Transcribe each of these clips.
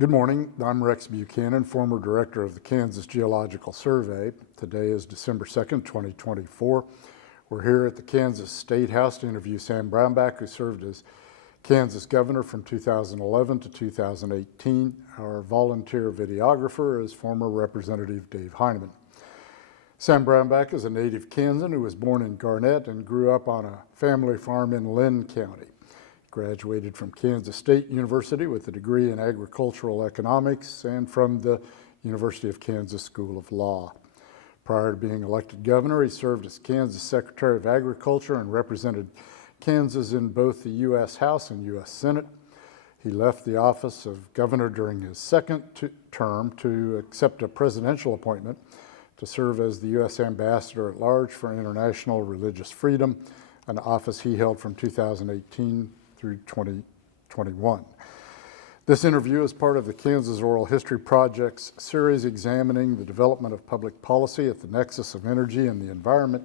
Good morning. I'm Rex Buchanan, former director of the Kansas Geological Survey. Today is December 2nd, 2024. We're here at the Kansas State House to interview Sam Brownback, who served as Kansas governor from 2011 to 2018. Our volunteer videographer is former Representative Dave Heineman. Sam Brownback is a native Kansan who was born in Garnett and grew up on a family farm in Linn County. Graduated from Kansas State University with a degree in agricultural economics and from the University of Kansas School of Law. Prior to being elected governor, he served as Kansas Secretary of Agriculture and represented Kansas in both the U.S. House and U.S. Senate. He left the office of governor during his second term to accept a presidential appointment to serve as the U.S. Ambassador at Large for International Religious Freedom, an office he held from 2018 through 2021. This interview is part of the Kansas Oral History Project's series examining the development of public policy at the nexus of energy and the environment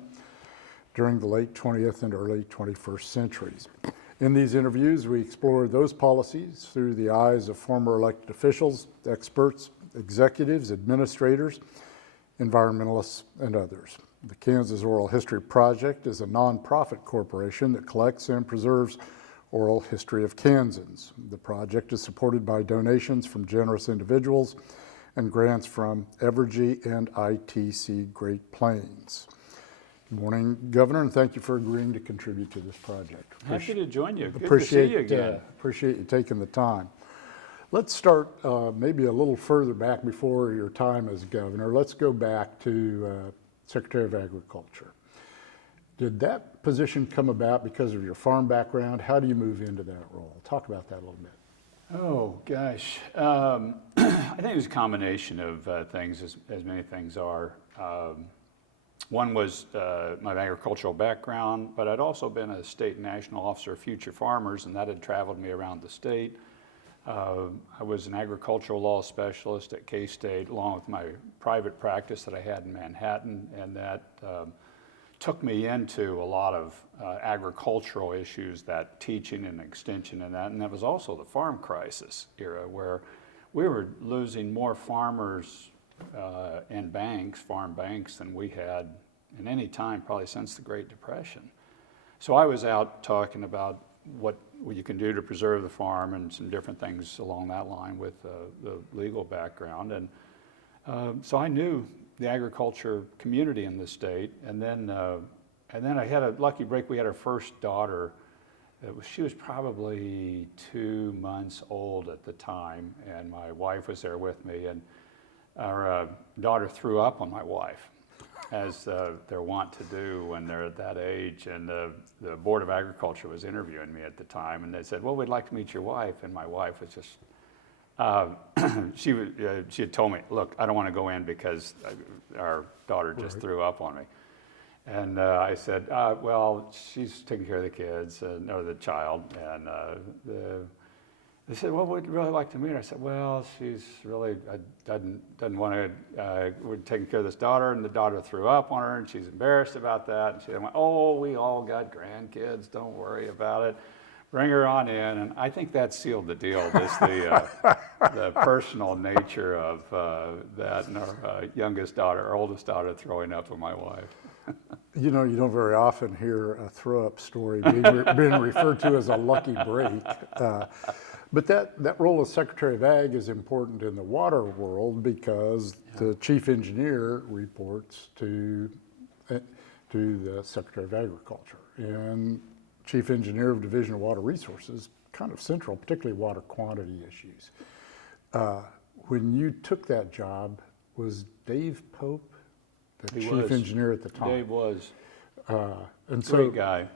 during the late 20th and early 21st centuries. In these interviews, we explore those policies through the eyes of former elected officials, experts, executives, administrators, environmentalists, and others. The Kansas Oral History Project is a nonprofit corporation that collects and preserves oral history of Kansans. The project is supported by donations from generous individuals and grants from Evergy and ITC Great Plains. Good morning, Governor, and thank you for agreeing to contribute to this project. Happy to join you. Good to see you again. Appreciate you taking the time. Let's start maybe a little further back before your time as governor. Let's go back to Secretary of Agriculture. Did that position come about because of your farm background? How do you move into that role? Talk about that a little bit. Oh, gosh. I think it was a combination of things, as many things are. One was my agricultural background, but I'd also been a state and national officer of Future Farmers, and that had traveled me around the state. I was an agricultural law specialist at K-State, along with my private practice that I had in Manhattan, and that took me into a lot of agricultural issues, that teaching and extension and that was also the farm crisis era, where we were losing more farmers and farm banks than we had in any time probably since the Great Depression. So I was out talking about what you can do to preserve the farm and some different things along that line with the legal background. And so I knew the agriculture community in the state, and then I had a lucky break. We had our first daughter. She was probably 2 months old at the time, and my wife was there with me, and our daughter threw up on my wife, as they're wont to do when they're at that age. And the Board of Agriculture was interviewing me at the time, and they said, "Well, we'd like to meet your wife." And my wife was just she had told me, "Look, I don't want to go in because our daughter just threw up on me." And I said, "Well, she's taking care of the kids, or the child." And they said, "Well, we'd really like to meet her." I said, "Well, she's really doesn't want to. We're taking care of this daughter, and the daughter threw up on her, and she's embarrassed about that." And she went, "Oh, we all got grandkids. Don't worry about it. Bring her on in." And I think that sealed the deal, just the personal nature of that, and our our oldest daughter throwing up on my wife. You know, you don't very often hear a throw-up story being referred to as a lucky break. But that role of Secretary of Ag is important in the water world because the chief engineer reports to the Secretary of Agriculture. And Chief Engineer of Division of Water Resources, kind of central, particularly water quantity issues. When you took that job, was Dave Pope the chief engineer at the time? Dave was. And so, great guy.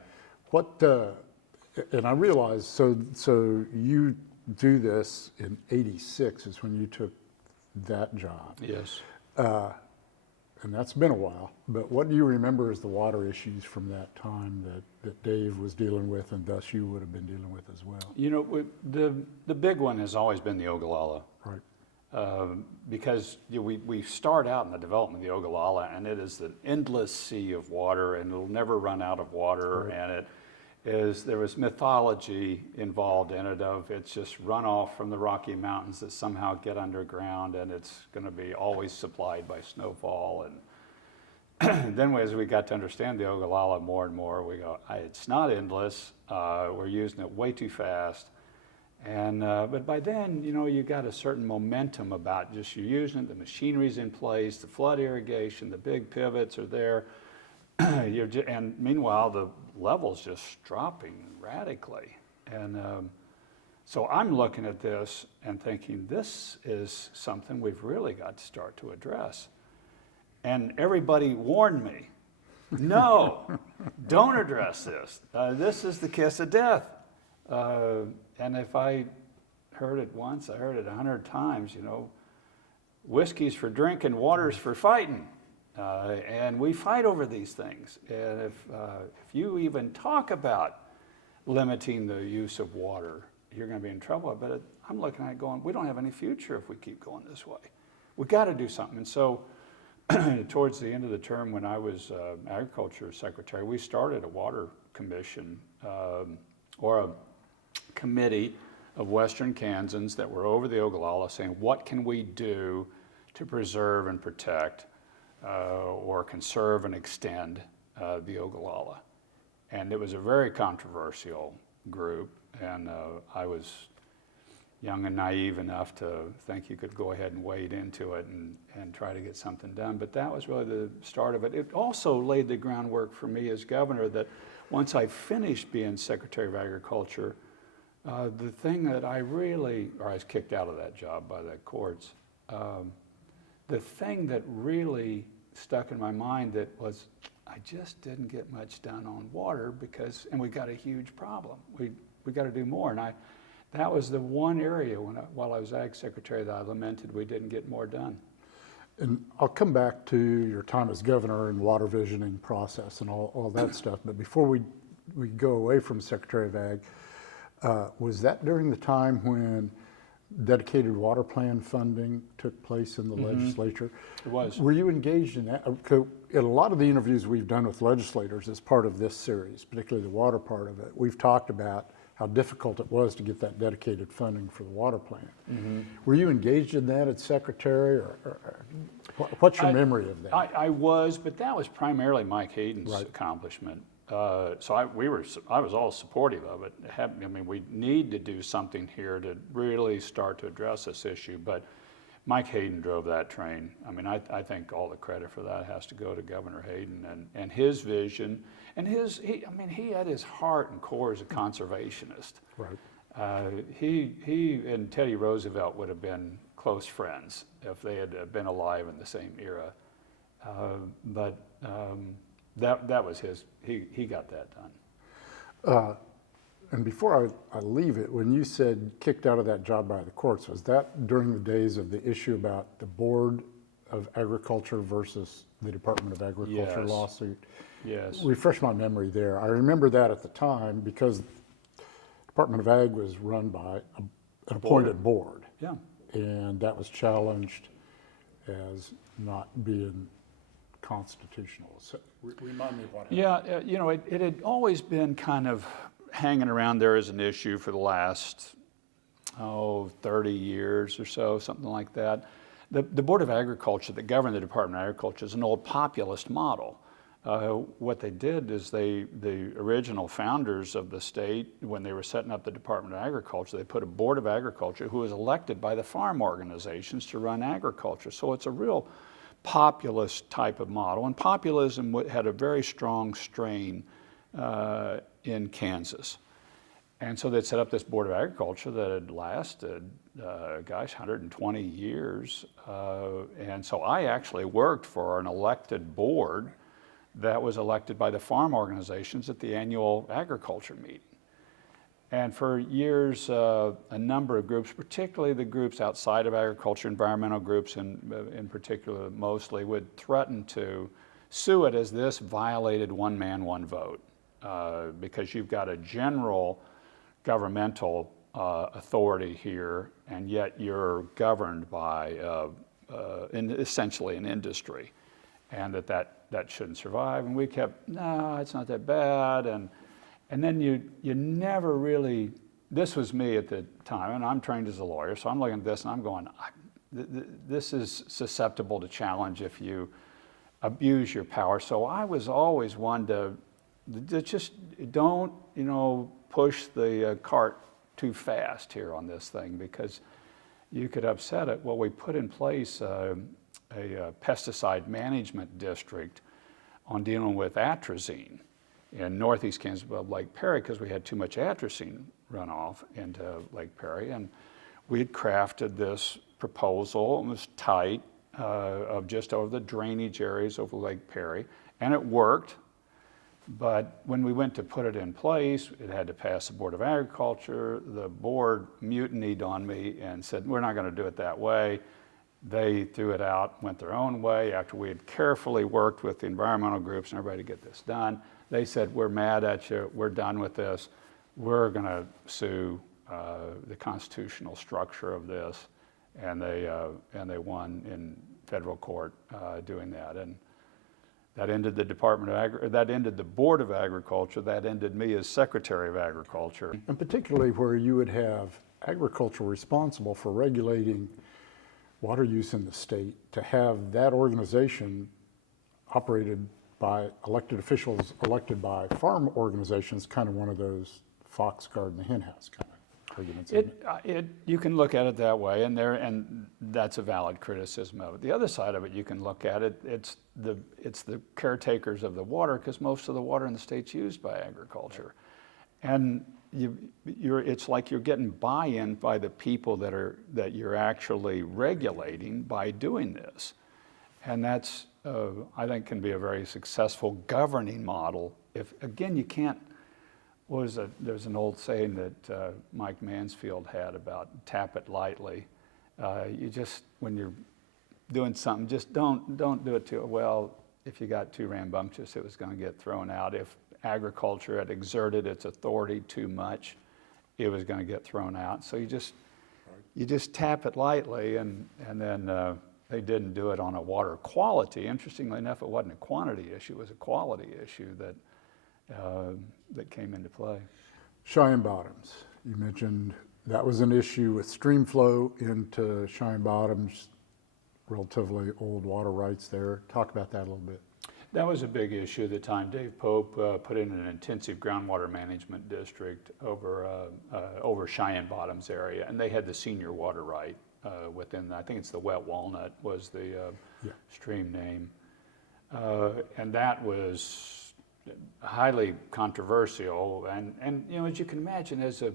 And I realized, so you do this in '86 is when you took that job. Yes. And that's been a while, but what do you remember as the water issues from that time that Dave was dealing with, and thus you would have been dealing with as well? You know, the big one has always been the Ogallala. Right. Because we start out in the development of the Ogallala, and it is an endless sea of water, and it'll never run out of water, right. And is there was mythology involved in it of it's just runoff from the Rocky Mountains that somehow get underground and it's going to be always supplied by snowfall. And then as we got to understand the Ogallala more and more, we go, it's not endless. We're using it way too fast. And but by then, you got a certain momentum about just you're using it, the machinery's in place, the flood irrigation, the big pivots are there. And meanwhile, the level's just dropping radically. And so I'm looking at this and thinking, this is something we've really got to start to address. And everybody warned me, no, don't address this. This is the kiss of death. And if I heard it once, I heard it 100 times, whiskey's for drinking, water's for fighting. And we fight over these things. And if you even talk about limiting the use of water, you're going to be in trouble. But I'm looking at it going, we don't have any future if we keep going this way. We've got to do something. And so towards the end of the term when I was agriculture secretary, we started a water commission or a committee of Western Kansans that were over the Ogallala saying, what can we do to preserve and protect or conserve and extend the Ogallala? And it was a very controversial group, and I was young and naive enough to think you could go ahead and wade into it and try to get something done. But that was really the start of it. It also laid the groundwork for me as governor that once I finished being Secretary of Agriculture, the thing that I was kicked out of that job by the courts, the thing that really stuck in my mind that was, I just didn't get much done on water and we got a huge problem. We got to do more. And that was the one area while I was Ag Secretary that I lamented we didn't get more done. And I'll come back to your time as governor and water visioning process and all that stuff. But before we go away from Secretary of Ag, was that during the time when dedicated water plan funding took place in the legislature? It was. Were you engaged in that? In a lot of the interviews we've done with legislators as part of this series, particularly the water part of it, we've talked about how difficult it was to get that dedicated funding for the water plan. Were you engaged in that as secretary, or what's your memory of that? I was, but that was primarily Mike Hayden's accomplishment. So I was all supportive of it. We need to do something here to really start to address this issue, but Mike Hayden drove that train. I think all the credit for that has to go to Governor Hayden and his vision, and he at his heart and core is a conservationist. Right. He and Teddy Roosevelt would have been close friends if they had been alive in the same era. That was he got that done. And before I leave it, when you said kicked out of that job by the courts, was that during the days of the issue about the Board of Agriculture versus the Department of Agriculture lawsuit? Yes. Refresh my memory there. I remember that at the time because the Department of Ag was run by an appointed board. Yeah. And that was challenged as not being constitutional. So remind me of what happened. Yeah, it had always been kind of hanging around there as an issue for the last 30 years or so, something like that. The Board of Agriculture that governed the Department of Agriculture is an old populist model. What they did is the original founders of the state, when they were setting up the Department of Agriculture, they put a Board of Agriculture who was elected by the farm organizations to run agriculture. So it's a real populist type of model, and populism had a very strong strain in Kansas. And so they set up this Board of Agriculture that had lasted, 120 years. And so I actually worked for an elected board that was elected by the farm organizations at the annual agriculture meeting. And for years, a number of groups, particularly the groups outside of agriculture, environmental groups in particular mostly, would threaten to sue it as this violated one man, one vote, because you've got a general governmental authority here, and yet you're governed by essentially an industry, and that shouldn't survive. And we kept, no, it's not that bad. And then you never really, this was me at the time, and I'm trained as a lawyer, so I'm looking at this and I'm going, this is susceptible to challenge if you abuse your power. So I was always one to just don't, push the cart too fast here on this thing, because you could upset it. Well, we put in place a pesticide management district on dealing with atrazine in northeast Kansas, Lake Perry, because we had too much atrazine runoff into Lake Perry. And we'd crafted this proposal. It was tight, of just over the drainage areas over Lake Perry, and it worked. But when we went to put it in place, it had to pass the Board of Agriculture. The board mutinied on me and said, we're not going to do it that way. They threw it out, went their own way after we had carefully worked with the environmental groups and everybody to get this done. They said, we're mad at you, we're done with this. We're going to sue the constitutional structure of this. And they won in federal court doing that. And that ended the that ended the Board of Agriculture, that ended me as Secretary of Agriculture. And particularly where you would have agriculture responsible for regulating water use in the state, to have that organization operated by elected officials elected by farm organizations, kind of one of those fox guarding the hen house kind of arguments. You can look at it that way, and that's a valid criticism of it. The other side of it, you can look at it, it's the caretakers of the water, because most of the water in the state's used by agriculture. And it's like you're getting buy-in by the people that you're actually regulating by doing this. And that's, I think, can be a very successful governing model. If, again, you can't, there's an old saying that Mike Mansfield had about tap it lightly. You just, when you're doing something, just don't do it too well. If you got too rambunctious, it was going to get thrown out. If agriculture had exerted its authority too much, it was going to get thrown out. So you just tap it lightly, and then they didn't do it on a water quality. Interestingly enough, it wasn't a quantity issue; it was a quality issue that came into play. Cheyenne Bottoms, you mentioned that was an issue with stream flow into Cheyenne Bottoms, relatively old water rights there. Talk about that a little bit. That was a big issue at the time. Dave Pope put in an intensive groundwater management district over Cheyenne Bottoms area, and they had the senior water right within, I think it's the Wet Walnut was the stream name. And that was highly controversial. And as you can imagine, as a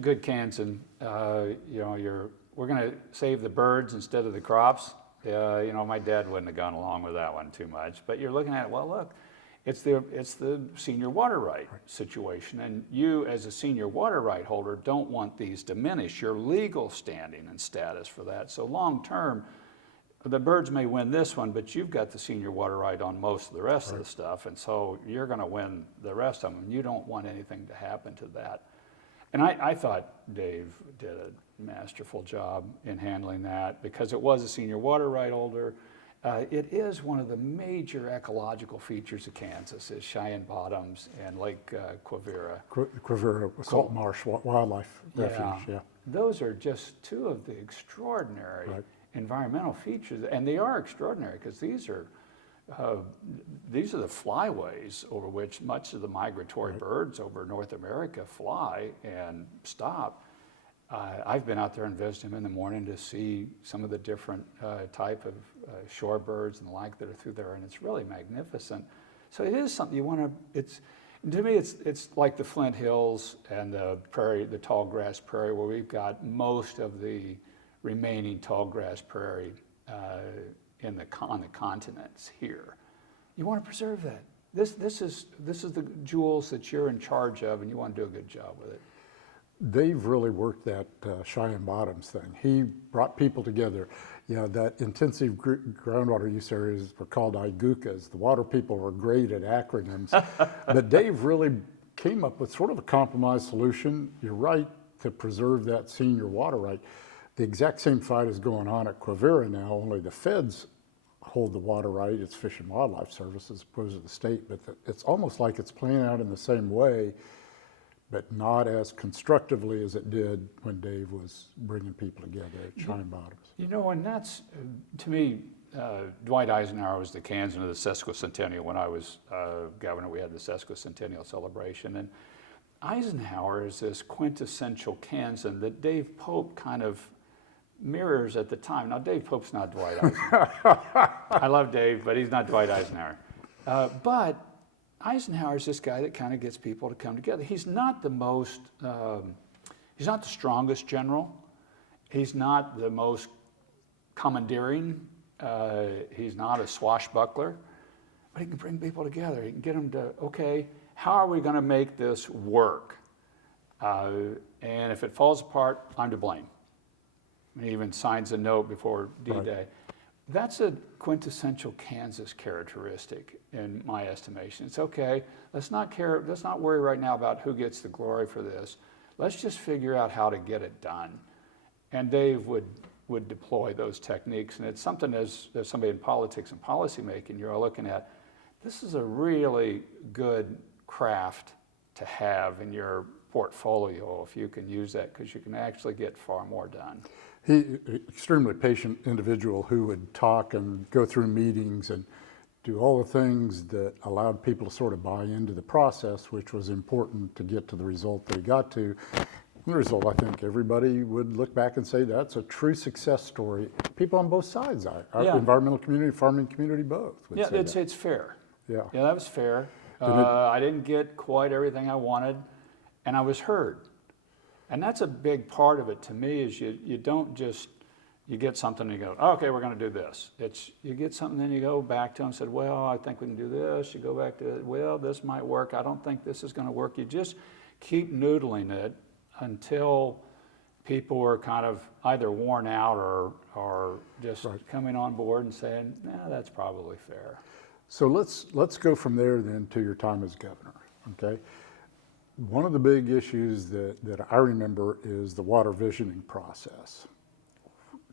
good Kansan, we're going to save the birds instead of the crops. My dad wouldn't have gone along with that one too much. But you're looking at, well, look, it's the senior water right situation, and you, as a senior water right holder, don't want these diminish your legal standing and status for that. So long term, the birds may win this one, but you've got the senior water right on most of the rest of the stuff, and so you're going to win the rest of them. And you don't want anything to happen to that. And I thought Dave did a masterful job in handling that, because it was a senior water right holder. It is one of the major ecological features of Kansas is Cheyenne Bottoms and Lake Quivira. Quivira Salt Marsh Wildlife Refuge, yeah. Those are just two of the extraordinary environmental features, and they are extraordinary because these are the flyways over which much of the migratory birds over North America fly and stop. I've been out there and visited them in the morning to see some of the different type of shorebirds and the like that are through there, and it's really magnificent. So it is something you want to. To me, it's like the Flint Hills and the prairie, the tall grass prairie, where we've got most of the remaining tall grass prairie on the continents here. You want to preserve that. This is the jewels that you're in charge of, and you want to do a good job with it. Dave really worked that Cheyenne Bottoms thing. He brought people together. That intensive groundwater use areas were called IGUCAs. The water people were great at acronyms. But Dave really came up with sort of a compromise solution. You're right, to preserve that senior water right. The exact same fight is going on at Quivira now, only the feds hold the water right, it's Fish and Wildlife Service as opposed to the state, but it's almost like it's playing out in the same way, but not as constructively as it did when Dave was bringing people together at Shine Bottoms. You know, and that's, to me, Dwight Eisenhower was the Kansan of the sesquicentennial. When I was governor, we had the sesquicentennial celebration. And Eisenhower is this quintessential Kansan that Dave Pope kind of mirrors at the time. Now, Dave Pope's not Dwight Eisenhower. I love Dave, but he's not Dwight Eisenhower. But Eisenhower's this guy that kind of gets people to come together. He's not the most, he's not the strongest general. He's not the most commandeering. He's not a swashbuckler, but he can bring people together. He can get them to, okay, how are we going to make this work? And if it falls apart, I'm to blame. He even signs a note before D-Day. Right. That's a quintessential Kansas characteristic in my estimation. It's okay, let's not worry right now about who gets the glory for this. Let's just figure out how to get it done. And Dave would deploy those techniques. And it's something as somebody in politics and policymaking, you're all looking at, this is a really good craft to have in your portfolio if you can use that, because you can actually get far more done. He, extremely patient individual who would talk and go through meetings and do all the things that allowed people to sort of buy into the process, which was important to get to the result they got to. The result, I think everybody would look back and say that's a true success story. People on both sides, our environmental community, farming community, both. Would say it's fair. Yeah, that was fair. I didn't get quite everything I wanted, and I was heard. And that's a big part of it to me, is you don't just, you get something and you go, oh, okay, we're going to do this. It's, you get something, then you go back to them and said, well, I think we can do this. You go back to, well, this might work. I don't think this is going to work. You just keep noodling it until people are kind of either worn out or just coming on board and saying, nah, that's probably fair. So let's go from there then to your time as governor, okay? One of the big issues that I remember is the water visioning process.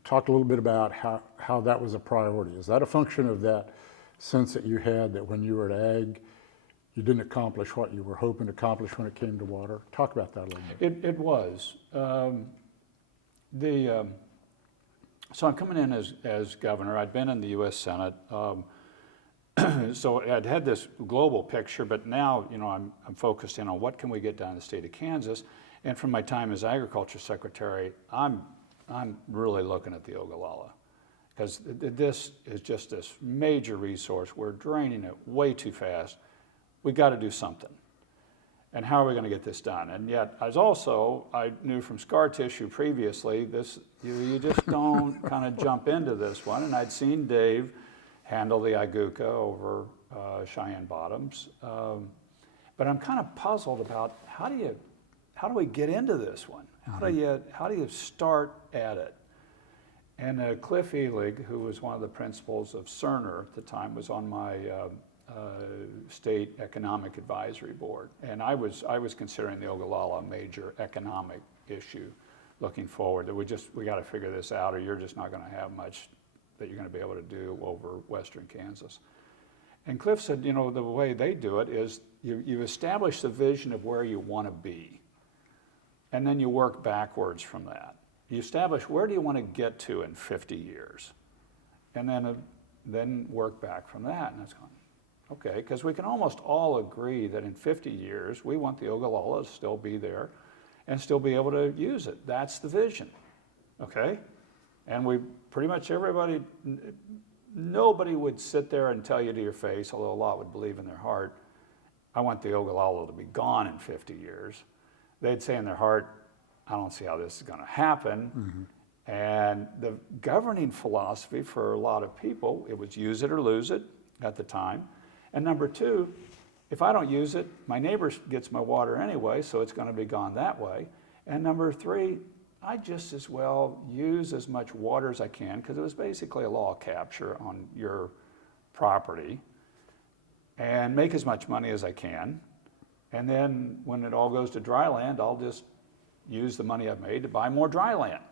Talk a little bit about how that was a priority. Is that a function of that sense that you had that when you were at Ag, you didn't accomplish what you were hoping to accomplish when it came to water? Talk about that a little bit. It was. So I'm coming in as governor. I'd been in the U.S. Senate. So I'd had this global picture, but now, you know, I'm focused in on what can we get done in the state of Kansas. And from my time as agriculture secretary, I'm really looking at the Ogallala, because this is just this major resource. We're draining it way too fast. We got to do something. And how are we going to get this done? And yet, I knew from scar tissue previously, this you just don't kind of jump into this one. And I'd seen Dave handle the Iguca over Cheyenne Bottoms. But I'm kind of puzzled about how do we get into this one? How do you start at it? And Cliff Elig, who was one of the principals of Cerner at the time, was on my state economic advisory board. And I was considering the Ogallala a major economic issue looking forward, that we got to figure this out, or you're just not going to have much that you're going to be able to do over western Kansas. And Cliff said, you know, the way they do it is you establish the vision of where you want to be, and then you work backwards from that. You establish where do you want to get to in 50 years, and then work back from that. And that's going, okay, because we can almost all agree that in 50 years, we want the Ogallala to still be there and still be able to use it. That's the vision, okay? And we pretty much nobody would sit there and tell you to your face, although a lot would believe in their heart, I want the Ogallala to be gone in 50 years. They'd say in their heart, I don't see how this is going to happen. Mm-hmm. And the governing philosophy for a lot of people, it was use it or lose it at the time. And number two, if I don't use it, my neighbor gets my water anyway, so it's going to be gone that way. And number three, I just as well use as much water as I can, because it was basically a law of capture on your property, and make as much money as I can. And then when it all goes to dry land, I'll just use the money I've made to buy more dry land.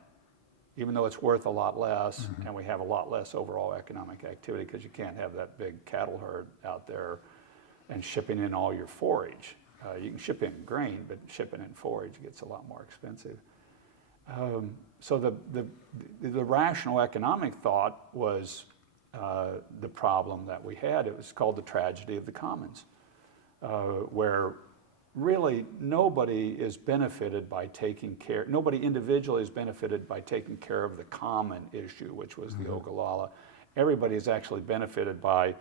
even though it's worth a lot less, and we have a lot less overall economic activity because you can't have that big cattle herd out there and shipping in all your forage. You can ship in grain, but shipping in forage gets a lot more expensive. So the rational economic thought was the problem that we had. It was called the tragedy of the commons, where really nobody is benefited by taking care, nobody individually is benefited by taking care of the common issue, which was the Ogallala. Everybody is actually benefited by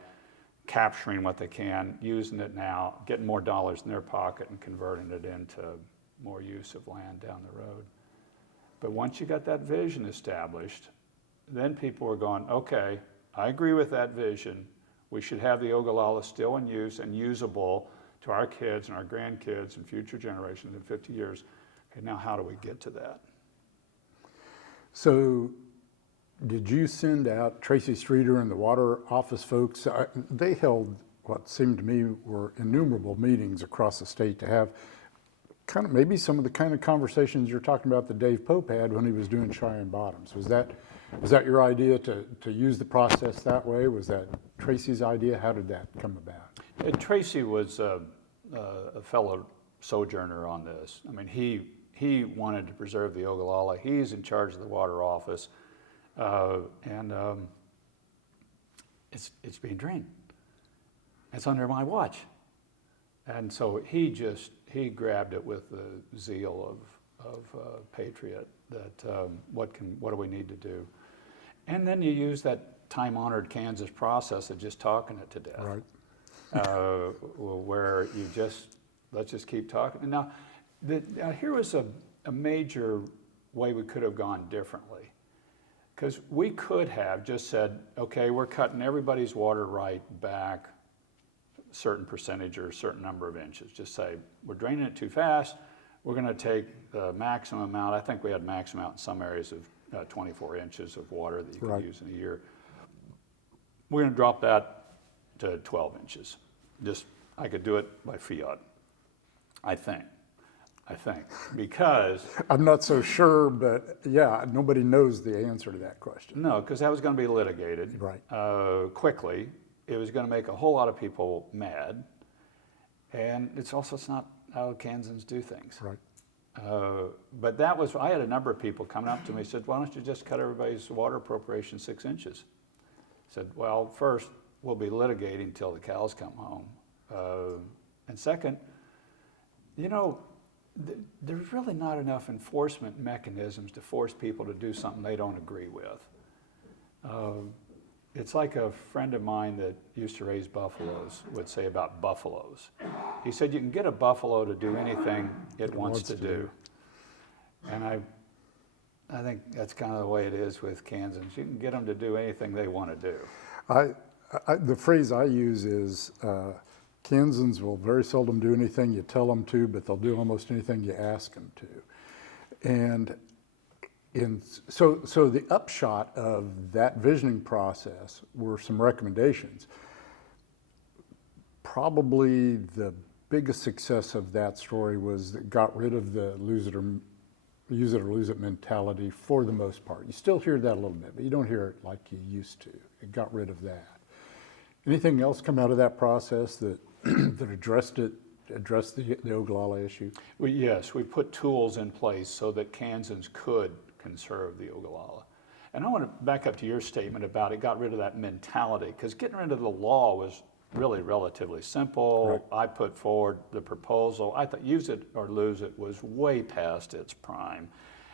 capturing what they can, using it now, getting more dollars in their pocket and converting it into more use of land down the road. But once you got that vision established, then people were going, okay, I agree with that vision. We should have the Ogallala still in use and usable to our kids and our grandkids and future generations in 50 years. Okay, now how do we get to that? So did you send out Tracy Streeter and the water office folks? They held what seemed to me were innumerable meetings across the state to have kind of maybe some of the kind of conversations you're talking about that Dave Pope had when he was doing Cheyenne Bottoms. Was that your idea to use the process that way? Was that Tracy's idea? How did that come about? Tracy was a fellow sojourner on this. I mean, he wanted to preserve the Ogallala. He's in charge of the water office, and it's being drained. It's under my watch, and so he grabbed it with the zeal of a patriot. That what do we need to do? And then you use that time-honored Kansas process of just talking it to death. Right. Where let's just keep talking. Now, here was a major way we could have gone differently. Because we could have just said, okay, we're cutting everybody's water right back a certain percentage or a certain number of inches. Just say, we're draining it too fast. We're going to take the maximum amount. I think we had maximum out in some areas of 24 inches of water that you could use in a year. We're going to drop that to 12 inches. I could do it by fiat, I think, because... I'm not so sure, but yeah, nobody knows the answer to that question. No, because that was going to be litigated quickly. It was going to make a whole lot of people mad, and it's not how Kansans do things. Right. But I had a number of people coming up to me and said, why don't you just cut everybody's water appropriation 6 inches? I said, well, first, we'll be litigating until the cows come home. And second, there's really not enough enforcement mechanisms to force people to do something they don't agree with. It's like a friend of mine that used to raise buffaloes would say about buffaloes. He said, you can get a buffalo to do anything it wants to do. And I think that's kind of the way it is with Kansans. You can get them to do anything they want to do. The phrase I use is, Kansans will very seldom do anything you tell them to, but they'll do almost anything you ask them to. And so the upshot of that visioning process were some recommendations. Probably the biggest success of that story was that got rid of the use it or lose it mentality for the most part. You still hear that a little bit, but you don't hear it like you used to. It got rid of that. Anything else come out of that process that that addressed the Ogallala issue? Well, yes, we put tools in place so that Kansans could conserve the Ogallala. And I want to back up to your statement about it got rid of that mentality, because getting rid of the law was really relatively simple. Right. I put forward the proposal. I thought use it or lose it was way past its prime,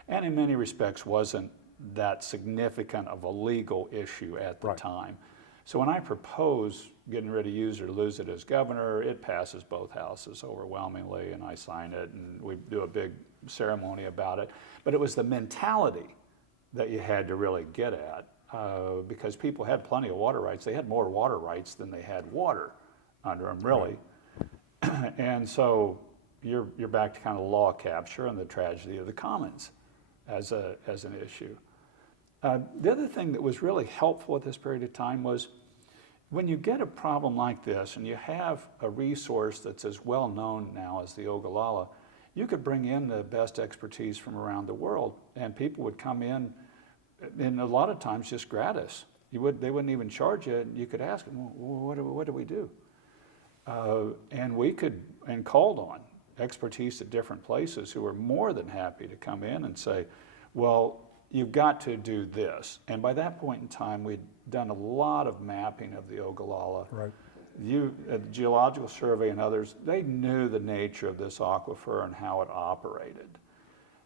and in many respects wasn't that significant of a legal issue at the time. So when I propose getting rid of use it or lose it as governor, it passes both houses overwhelmingly, and I sign it, and we do a big ceremony about it. But it was the mentality that you had to really get at, because people had plenty of water rights. They had more water rights than they had water under them, really. Right. And so you're back to kind of law capture and the tragedy of the commons as an issue. The other thing that was really helpful at this period of time was when you get a problem like this and you have a resource that's as well known now as the Ogallala, you could bring in the best expertise from around the world, and people would come in and a lot of times just gratis. They wouldn't even charge you. You could ask them, well, what do we do? And called on expertise at different places who were more than happy to come in and say, well, you've got to do this. And by that point in time, we'd done a lot of mapping of the Ogallala. Right. The Geological Survey and others, they knew the nature of this aquifer and how it operated.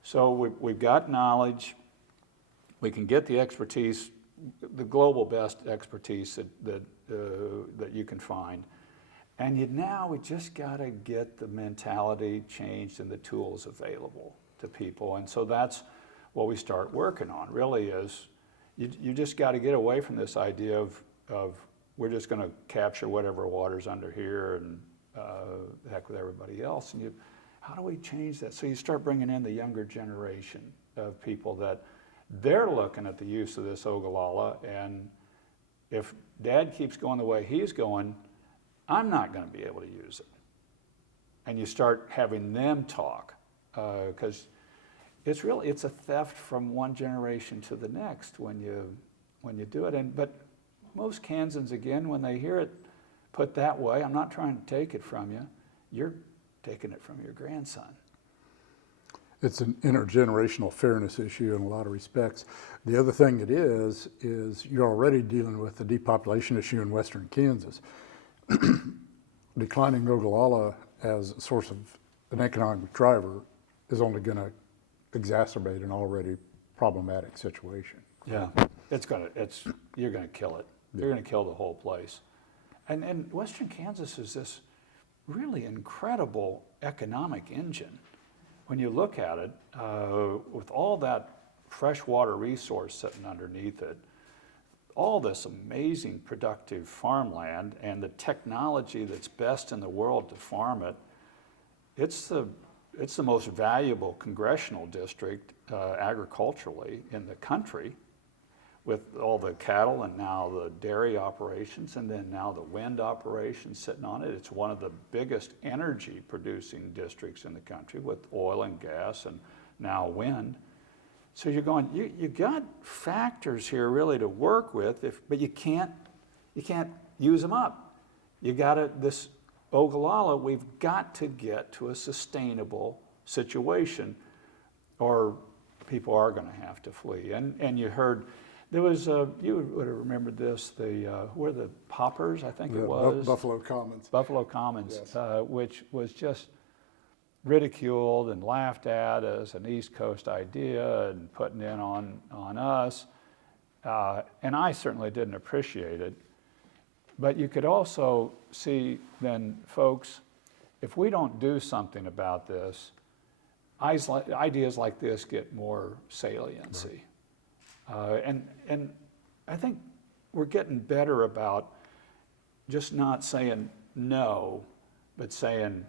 So we've got knowledge. We can get the expertise, the global best expertise that you can find. And now we just got to get the mentality changed and the tools available to people. And so that's what we start working on, really, is you just got to get away from this idea of we're just going to capture whatever water's under here and heck with everybody else. And how do we change that? So you start bringing in the younger generation of people that they're looking at the use of this Ogallala, and if Dad keeps going the way he's going, I'm not going to be able to use it. And you start having them talk, because it's a theft from one generation to the next when you do it. But most Kansans, again, when they hear it put that way, I'm not trying to take it from you, you're taking it from your grandson. It's an intergenerational fairness issue in a lot of respects. The other thing it is you're already dealing with the depopulation issue in western Kansas. Declining Ogallala as a source of an economic driver is only going to exacerbate an already problematic situation. Yeah, you're going to kill it. You're going to kill the whole place. And western Kansas is this really incredible economic engine. When you look at it, with all that freshwater resource sitting underneath it, all this amazing productive farmland and the technology that's best in the world to farm it, it's the most valuable congressional district agriculturally in the country, with all the cattle and now the dairy operations and then now the wind operations sitting on it. It's one of the biggest energy producing districts in the country with oil and gas and now wind. So you're going, you got factors here really to work with, but you can't use them up. You got to, this Ogallala, we've got to get to a sustainable situation or people are going to have to flee. And you heard, there was, you would have remembered this, where the Poppers, I think it was. Buffalo Commons. Buffalo Commons, Yes. Which was just ridiculed and laughed at as an East Coast idea and putting in on us. And I certainly didn't appreciate it. But you could also see then, folks, if we don't do something about this, ideas like this get more saliency. Right. And I think we're getting better about just not saying no, but saying,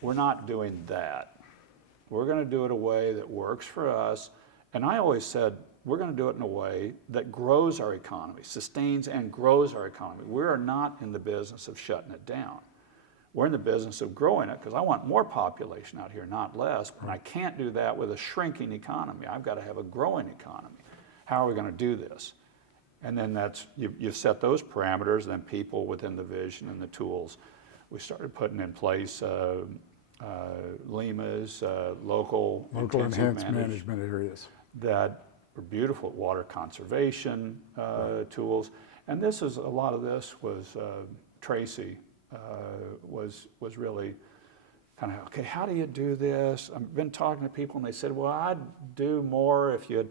we're not doing that. We're going to do it a way that works for us. And I always said, we're going to do it in a way that grows our economy, sustains and grows our economy. We are not in the business of shutting it down. We're in the business of growing it because I want more population out here, not less. But I can't do that with a shrinking economy. I've got to have a growing economy. How are we going to do this? And then you set those parameters, then people within the vision and the tools. We started putting in place LEMAs, local enhanced management areas that were beautiful water conservation tools. And this is, a lot of this was Tracy was really kind of, okay, how do you do this? I've been talking to people and they said, well, I'd do more if you'd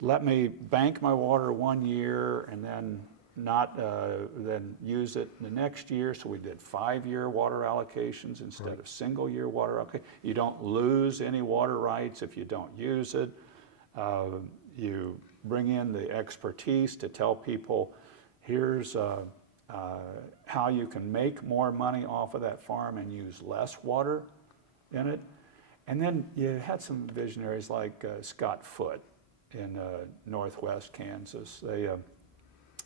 let me bank my water 1 year and then not then use it the next year. So we did 5-year water allocations instead of single-year water allocations. You don't lose any water rights if you don't use it. You bring in the expertise to tell people, here's how you can make more money off of that farm and use less water in it. And then you had some visionaries like Scott Foote in northwest Kansas.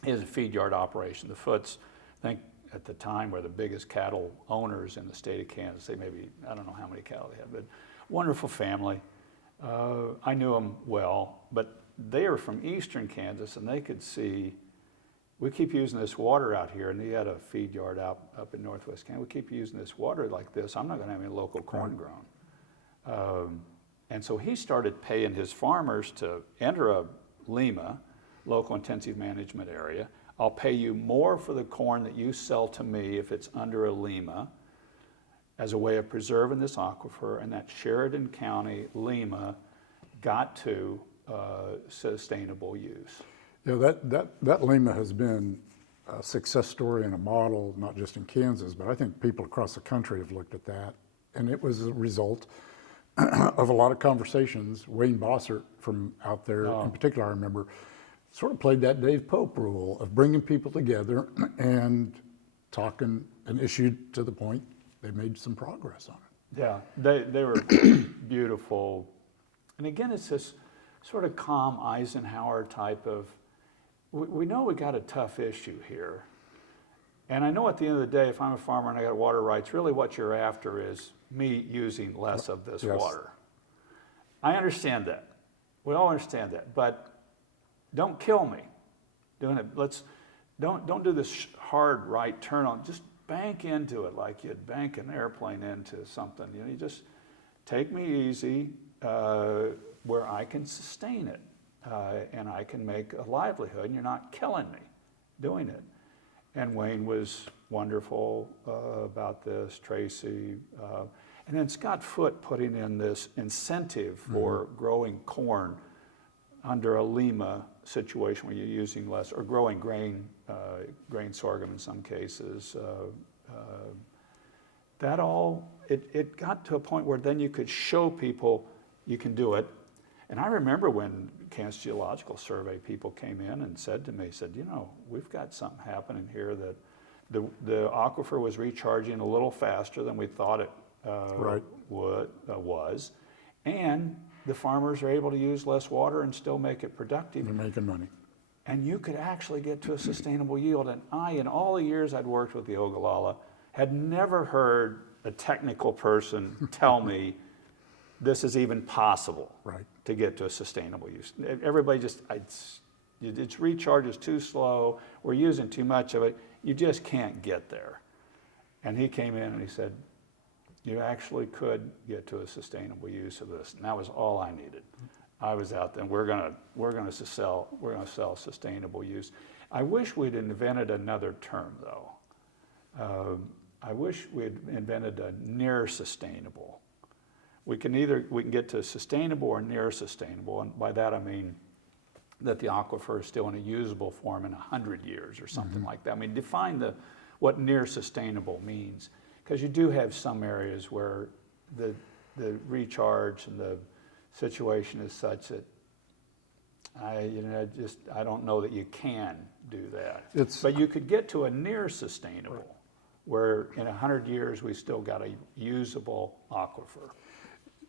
He has a feed yard operation. The Footes, I think at the time, were the biggest cattle owners in the state of Kansas. They maybe, I don't know how many cattle they have, but wonderful family. I knew them well, but they are from eastern Kansas, and they could see, we keep using this water out here, and he had a feed yard up in northwest Kansas. We keep using this water like this. I'm not going to have any local corn grown. And so he started paying his farmers to enter a LIMA, local intensive management area. I'll pay you more for the corn that you sell to me if it's under a LIMA, as a way of preserving this aquifer. And that Sheridan County LIMA got to sustainable use. Yeah, that LIMA has been a success story and a model, not just in Kansas, but I think people across the country have looked at that. And it was a result of a lot of conversations. Wayne Bossert from out there in particular, I remember, sort of played that Dave Pope rule of bringing people together and talking an issue to the point they made some progress on it. Yeah, they were beautiful. And again, it's this sort of calm Eisenhower type of, we know we got a tough issue here. And I know at the end of the day, if I'm a farmer and I got water rights, really what you're after is me using less of this water. I understand that. We all understand that. But don't kill me doing it. Don't do this hard right turn on. Just bank into it like you'd bank an airplane into something. You know, you just take me easy where I can sustain it and I can make a livelihood, and you're not killing me doing it. And Wayne was wonderful about this, Tracy. And then Scott Foote putting in this incentive for growing corn under a LIMA situation where you're using less, or growing grain sorghum in some cases. That all, it got to a point where then you could show people you can do it. And I remember when Kansas Geological Survey people came in and said to me, you know, we've got something happening here that the aquifer was recharging a little faster than we thought it was. And the farmers are able to use less water and still make it productive. They're making money. And you could actually get to a sustainable yield. And I, in all the years I'd worked with the Ogallala, had never heard a technical person tell me this is even possible to get to a sustainable use. Everybody just, its recharge is too slow, we're using too much of it, you just can't get there. And he came in and he said, you actually could get to a sustainable use of this. And that was all I needed. I was out there, and we're gonna sell sustainable use. I wish we'd invented another term though. I wish we had invented a near sustainable. We can get to sustainable or near sustainable, and by that I mean that the aquifer is still in a usable form in 100 years or something like that. I mean, define what near sustainable means, because you do have some areas where the recharge and the situation is such that I don't know that you can do that. But you could get to a near sustainable, where in 100 years we still got a usable aquifer.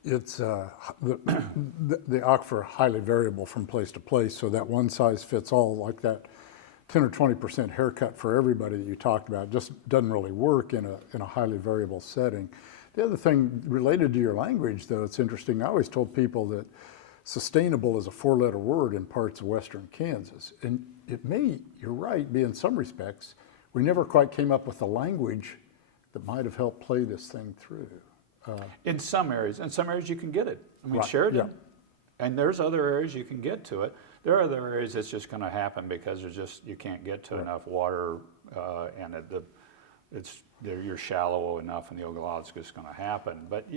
It's the aquifer highly variable from place to place, so that one size fits all, like that 10 or 20% haircut for everybody that you talked about, just doesn't really work in a highly variable setting. The other thing related to your language, though, it's interesting. I always told people that sustainable is a 4-letter word in parts of western Kansas, and it may, you're right, be in some respects, we never quite came up with a language that might have helped play this thing through. In some areas you can get it. I mean, Sheridan, and there's other areas you can get to it. There are other areas it's just going to happen because you can't get to enough water, and you're shallow enough in the Ogallala, it's just going to happen. But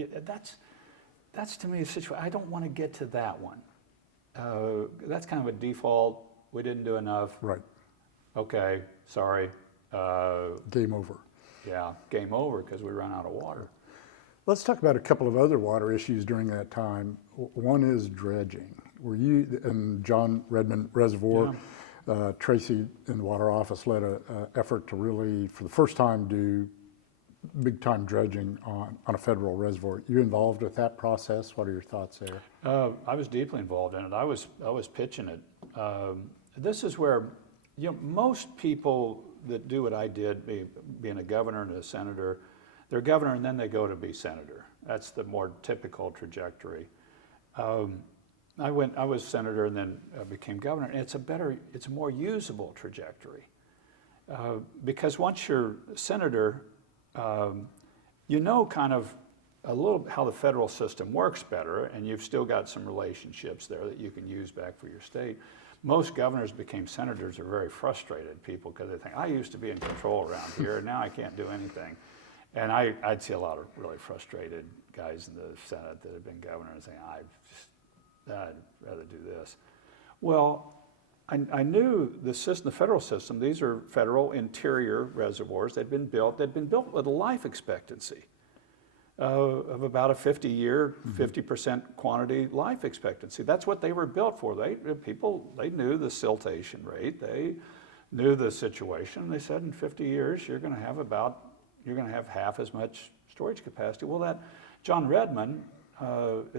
that's to me a situation. I don't want to get to that one. That's kind of a default. We didn't do enough. Right. Okay, sorry. Game over. Yeah, game over because we run out of water. Let's talk about a couple of other water issues during that time. One is dredging. Were you and John Redmond Reservoir, Tracy in the water office led an effort to really, for the first time, do big time dredging on a federal reservoir. You involved with that process? What are your thoughts there? I was deeply involved in it. I was pitching it. This is where most people that do what I did, being a governor and a senator, they're governor and then they go to be senator. That's the more typical trajectory. I was senator and then became governor, and it's a more usable trajectory. Because once you're senator, you know kind of a little how the federal system works better, and you've still got some relationships there that you can use back for your state. Most governors became senators are very frustrated people because they think, I used to be in control around here, and now I can't do anything. And I'd see a lot of really frustrated guys in the Senate that have been governor and saying, I'd rather do this. Well, I knew the system, the federal system, these are federal interior reservoirs. They'd been built with a life expectancy of about a 50-year, 50% quantity life expectancy. That's what they were built for. They knew the siltation rate. They knew the situation. They said in 50 years, you're going to have half as much storage capacity. Well, that John Redmond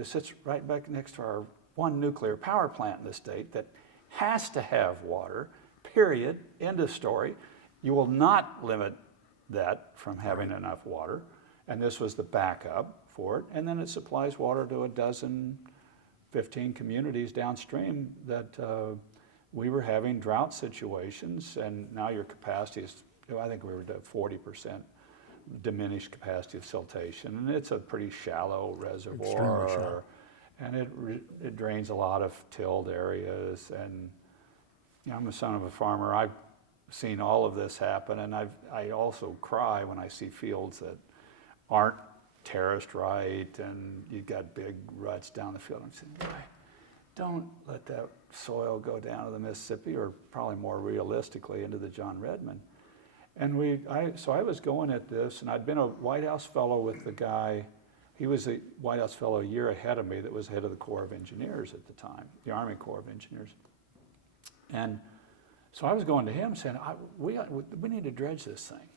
sits right back next to our one nuclear power plant in the state that has to have water, period, end of story. You will not limit that from having enough water. And this was the backup for it. And then it supplies water to 15 communities downstream that we were having drought situations, and now your capacity is, I think we were at 40% diminished capacity of siltation, and it's a pretty shallow reservoir. Extremely shallow. And it drains a lot of tilled areas. And I'm a son of a farmer. I've seen all of this happen, and I also cry when I see fields that aren't terraced right, and you've got big ruts down the field. I'm saying, boy, don't let that soil go down to the Mississippi, or probably more realistically into the John Redmond. And so I was going at this, and I'd been a White House fellow with the guy. He was a White House fellow a year ahead of me that was head of the Corps of Engineers at the time, the Army Corps of Engineers. And so I was going to him saying, we need to dredge this thing.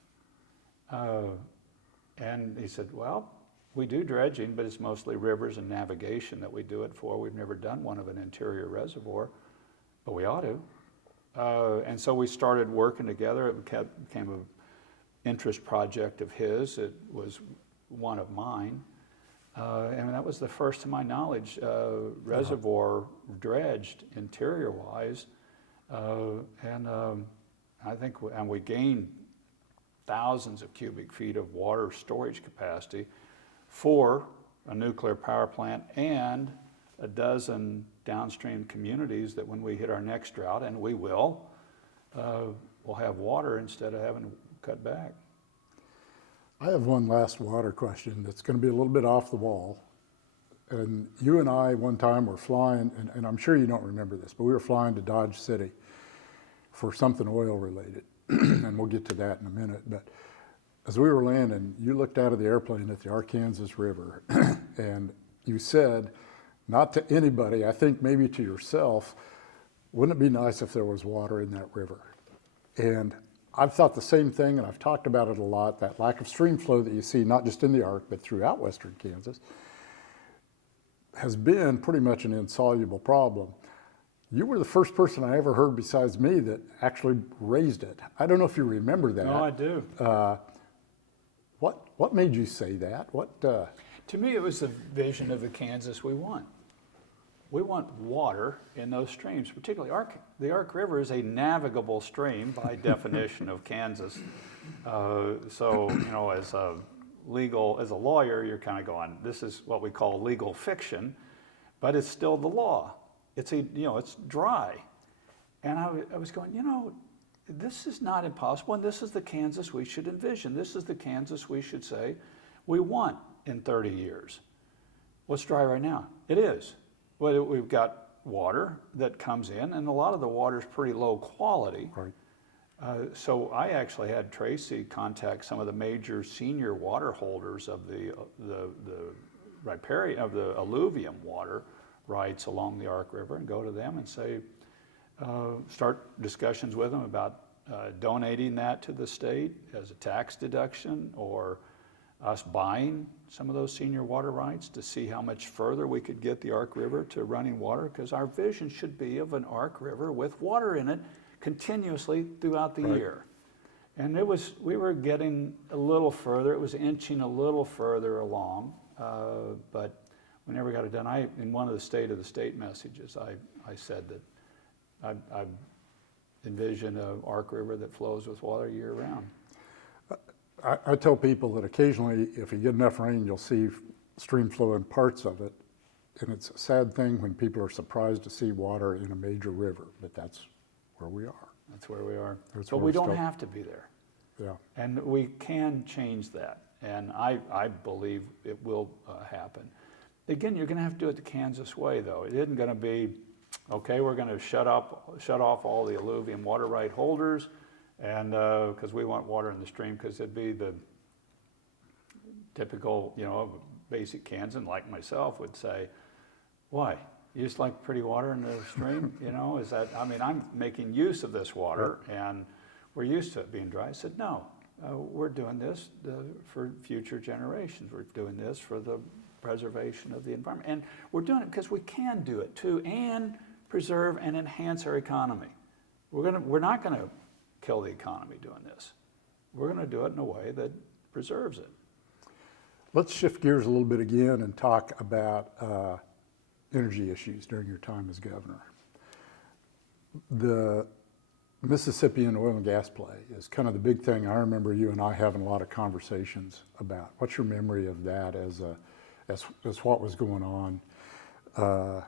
And he said, well, we do dredging, but it's mostly rivers and navigation that we do it for. We've never done one of an interior reservoir, but we ought to. And so we started working together. It became an interest project of his. It was one of mine. And that was the first, to my knowledge, reservoir dredged interior-wise. I think we gained thousands of cubic feet of water storage capacity for a nuclear power plant and a dozen downstream communities that when we hit our next drought, and we will, we'll have water instead of having to cut back. I have one last water question that's going to be a little bit off the wall. And you and I one time were flying, and I'm sure you don't remember this, but we were flying to Dodge City for something oil related. And we'll get to that in a minute. But as we were landing, you looked out of the airplane at the Arkansas River and you said, not to anybody, I think maybe to yourself, wouldn't it be nice if there was water in that river? And I've thought the same thing, and I've talked about it a lot, that lack of stream flow that you see not just in the Ark, but throughout western Kansas, has been pretty much an insoluble problem. You were the first person I ever heard besides me that actually raised it. I don't know if you remember that. No, I do. What made you say that? To me, it was the vision of the Kansas we want. We want water in those streams, particularly the Ark River is a navigable stream by definition of Kansas. So, as a lawyer, you're kind of going, this is what we call legal fiction, but it's still the law. It's dry. And I was going, this is not impossible, and this is the Kansas we should envision. This is the Kansas we should say we want in 30 years. Well, it's dry right now. It is. Well, we've got water that comes in, and a lot of the water is pretty low quality. Right. So I actually had Tracy contact some of the major senior water holders of the riparian, of the alluvium water rights along the Ark River, and go to them and say, start discussions with them about donating that to the state as a tax deduction, or us buying some of those senior water rights to see how much further we could get the Ark River to running water, because our vision should be of an Ark River with water in it continuously throughout the year. And we were getting a little further, it was inching a little further along, but we never got it done. In one of the State of the State messages, I said that I envision an Ark River that flows with water year round. I tell people that occasionally, if you get enough rain, you'll see stream flow in parts of it. And it's a sad thing when people are surprised to see water in a major river, but that's where we are. That's where we are. That's But where we we're don't still- have to be there. Yeah. And we can change that. And I believe it will happen. Again, you're going to have to do it the Kansas way, though. It isn't going to be, okay, we're going to shut off all the alluvium water right holders, and because we want water in the stream, because it'd be the typical, basic Kansan like myself would say, why? You just like pretty water in the stream? Is that, I'm making use of this water, and we're used to it being dry. I said, no, we're doing this for future generations. We're doing this for the preservation of the environment. And we're doing it because we can do it too, and preserve and enhance our economy. We're not going to kill the economy doing this. We're going to do it in a way that preserves it. Let's shift gears a little bit again and talk about energy issues during your time as governor. The Mississippian oil and gas play is kind of the big thing I remember you and I having a lot of conversations about. What's your memory of that as what was going on?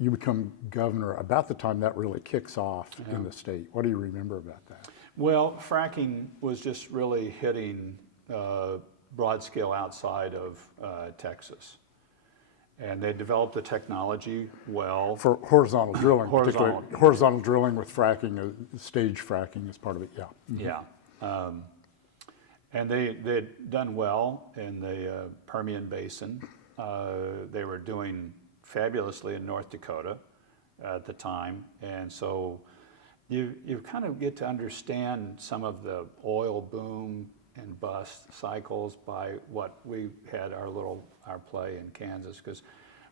You become governor about the time that really kicks off in the state. What do you remember about that? Well, fracking was just really hitting broad scale outside of Texas. And they developed the technology well. For horizontal drilling, Horizontal. particularly horizontal drilling with fracking, stage fracking is part of it, yeah. Yeah. And they'd done well in the Permian Basin. They were doing fabulously in North Dakota at the time. And so you kind of get to understand some of the oil boom and bust cycles by what we had our play in Kansas, because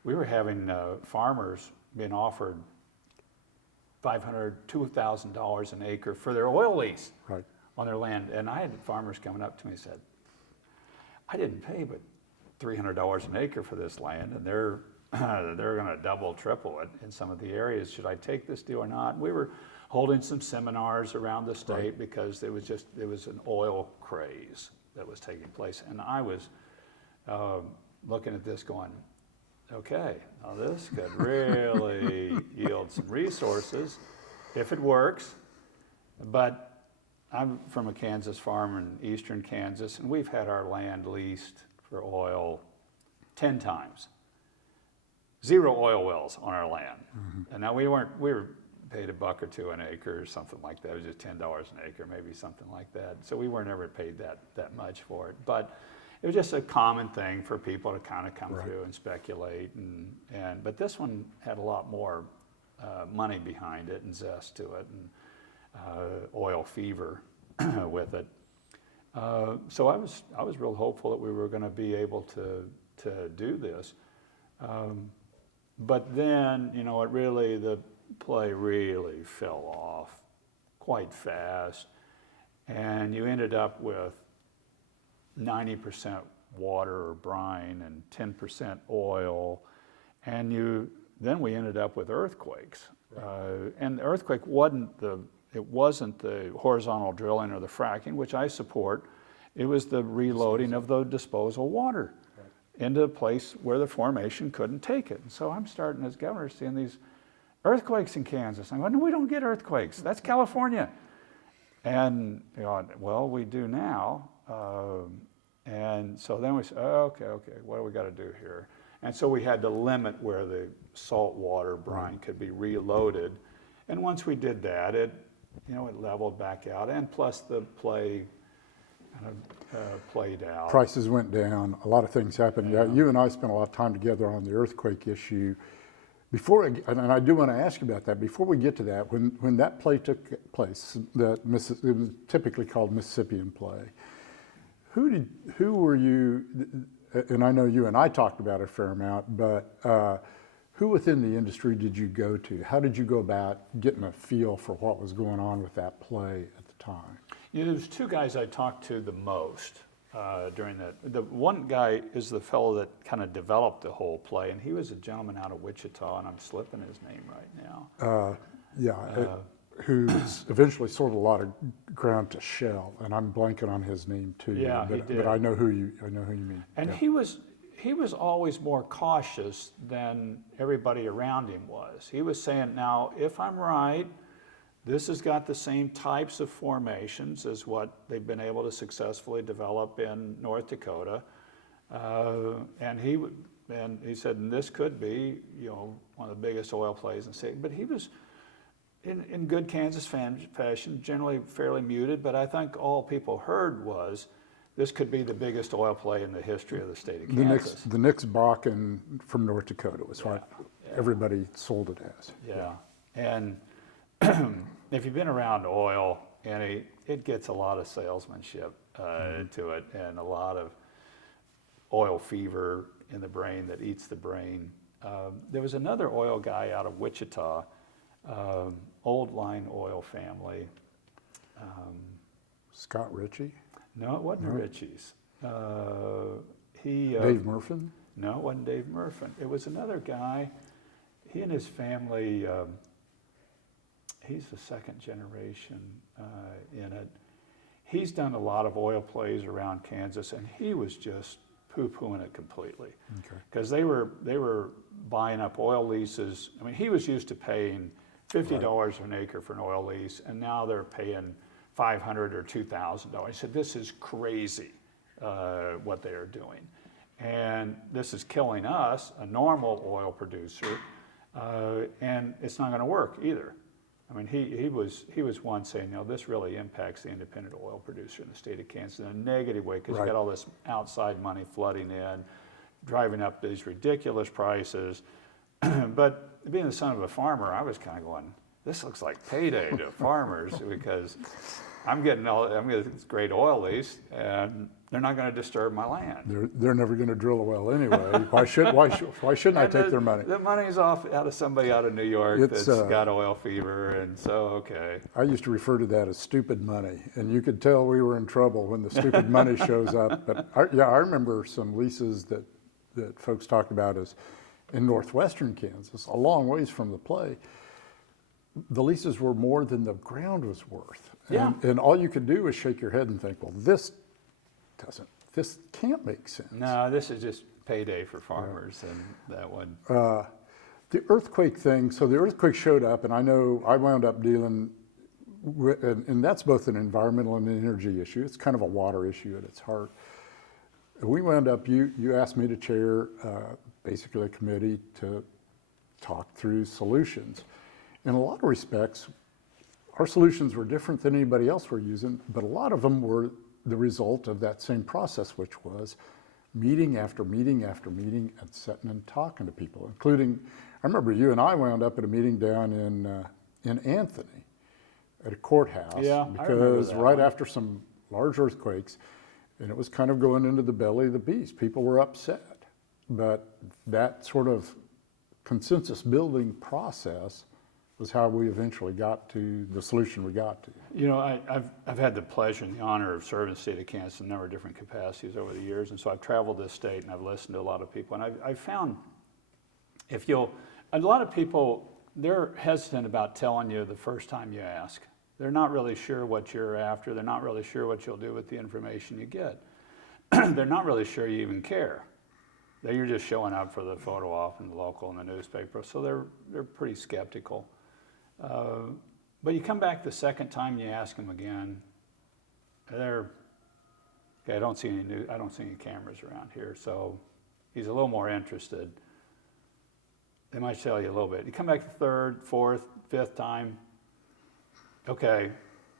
we were having farmers being offered $500, $2,000 an acre for their oil lease on their land. And I had farmers coming up to me and said, I didn't pay but $300 an acre for this land, and they're going to double, triple it in some of the areas. Should I take this deal or not? And we were holding some seminars around the state because it was an oil craze that was taking place. And I was looking at this going, okay, now this could really yield some resources if it works. But I'm from a Kansas farm in eastern Kansas, and we've had our land leased for oil 10 times. 0 oil wells on our land. Mm-hmm. And now we were paid $1 or $2 an acre or something like that. It was just $10 an acre, maybe something like that. So we weren't ever paid that much for it. But it was just a common thing for people to kind of come through and speculate. But this one had a lot more money behind it and zest to it, and oil fever with it. So I was real hopeful that we were going to be able to do this. But then, the play really fell off quite fast, and you ended up with 90% water or brine and 10% oil, and then we ended up with earthquakes. And the earthquake wasn't the horizontal drilling or the fracking, which I support. It was the reloading of the disposal water into a place where the formation couldn't take it. And so I'm starting as governor seeing these earthquakes in Kansas. I'm going, no, we don't get earthquakes. That's California. And well, we do now. And so then we said, okay, what do we got to do here? And so we had to limit where the salt water brine could be reloaded. And once we did that, it leveled back out. And plus the play kind of played out. Prices went down. A lot of things happened. Yeah, you and I spent a lot of time together on the earthquake issue. And I do want to ask you about that. Before we get to that, when that play took place, it was typically called Mississippian play. Who were you? And I know you and I talked about it a fair amount, but who within the industry did you go to? How did you go about getting a feel for what was going on with that play at the time? There's 2 guys I talked to the most. during that. The one guy is the fellow that kind of developed the whole play, and he was a gentleman out of Wichita, and I'm slipping his name right now. Who's eventually sold a lot of ground to Shell, and I'm blanking on his name too. Yeah, he did. But I know who you mean. And yeah. he was always more cautious than everybody around him was. He was saying, now, if I'm right, this has got the same types of formations as what they've been able to successfully develop in North Dakota. And he said, and this could be, one of the biggest oil plays in the state. But he was, in good Kansas fashion, generally fairly muted, but I think all people heard was, this could be the biggest oil play in the history of the state of Kansas. The next Bakken from North Dakota was what everybody sold it as. Yeah, and if you've been around oil, and it gets a lot of salesmanship to it, and a lot of oil fever in the brain that eats the brain. There was another oil guy out of Wichita, old line oil family. Scott Ritchie? No, it wasn't Ritchie's. Dave Murphin? No, it wasn't Dave Murphin. It was another guy. He and his family, he's the second generation in it. He's done a lot of oil plays around Kansas, and he was just poo-pooing it completely. Because they were buying up oil leases. I mean, he was used to paying $50 an acre for an oil lease, and now they're paying $500 or $2,000. He said, this is crazy what they are doing. And this is killing us, a normal oil producer, and it's not going to work either. I mean, he was one saying, this really impacts the independent oil producer in the state of Kansas in a negative way, because you got all this outside money flooding in, driving up these ridiculous prices. But being the son of a farmer, I was kind of going, this looks like payday to farmers, because I'm getting this great oil lease, and they're not going to disturb my land. They're never going to drill a well anyway. Why shouldn't I take their money? The money's off out of somebody out of New York that's got oil fever, and so okay. I used to refer to that as stupid money, and you could tell we were in trouble when the stupid money shows up. But I remember some leases that folks talked about as in northwestern Kansas, a long ways from the play. The leases were more than the ground was worth. And all you could do was shake your head and think, well, this can't make sense. No, this is just payday for farmers, and that one. The earthquake thing, so the earthquake showed up, and I know I wound up dealing with, and that's both an environmental and an energy issue. It's kind of a water issue at its heart. We wound up, you asked me to chair basically a committee to talk through solutions. In a lot of respects, our solutions were different than anybody else were using, but a lot of them were the result of that same process, which was meeting after meeting after meeting and sitting and talking to people, including, I remember you and I wound up at a meeting down in Anthony at a courthouse. Yeah, because right after some large earthquakes, and it was kind of going into the belly of the beast. People were upset, but that sort of consensus building process was how we eventually got to the solution we got to. I've had the pleasure and the honor of serving the state of Kansas in a number of different capacities over the years, and so I've traveled this state and I've listened to a lot of people, and I've found a lot of people, they're hesitant about telling you the first time you ask. They're not really sure what you're after. They're not really sure what you'll do with the information you get. They're not really sure you even care. You're just showing up for the photo op in the local and the newspaper, so they're pretty skeptical. But you come back the second time, you ask them again. I don't see any cameras around here, so he's a little more interested. They might tell you a little bit. You come back the third, fourth, fifth time. Okay,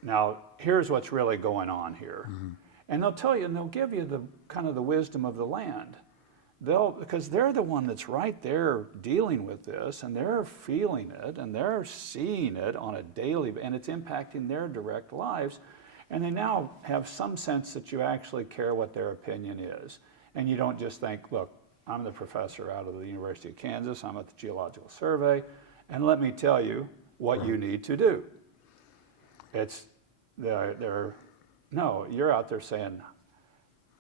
now here's what's really going on here. Mm-hmm. And they'll tell you, and they'll give you the kind of the wisdom of the land. Because they're the one that's right there dealing with this, and they're feeling it, and they're seeing it on a daily, and it's impacting their direct lives. And they now have some sense that you actually care what their opinion is. And you don't just think, look, I'm the professor out of the University of Kansas, I'm at the Geological Survey, and let me tell you what you need to do. No, you're out there saying,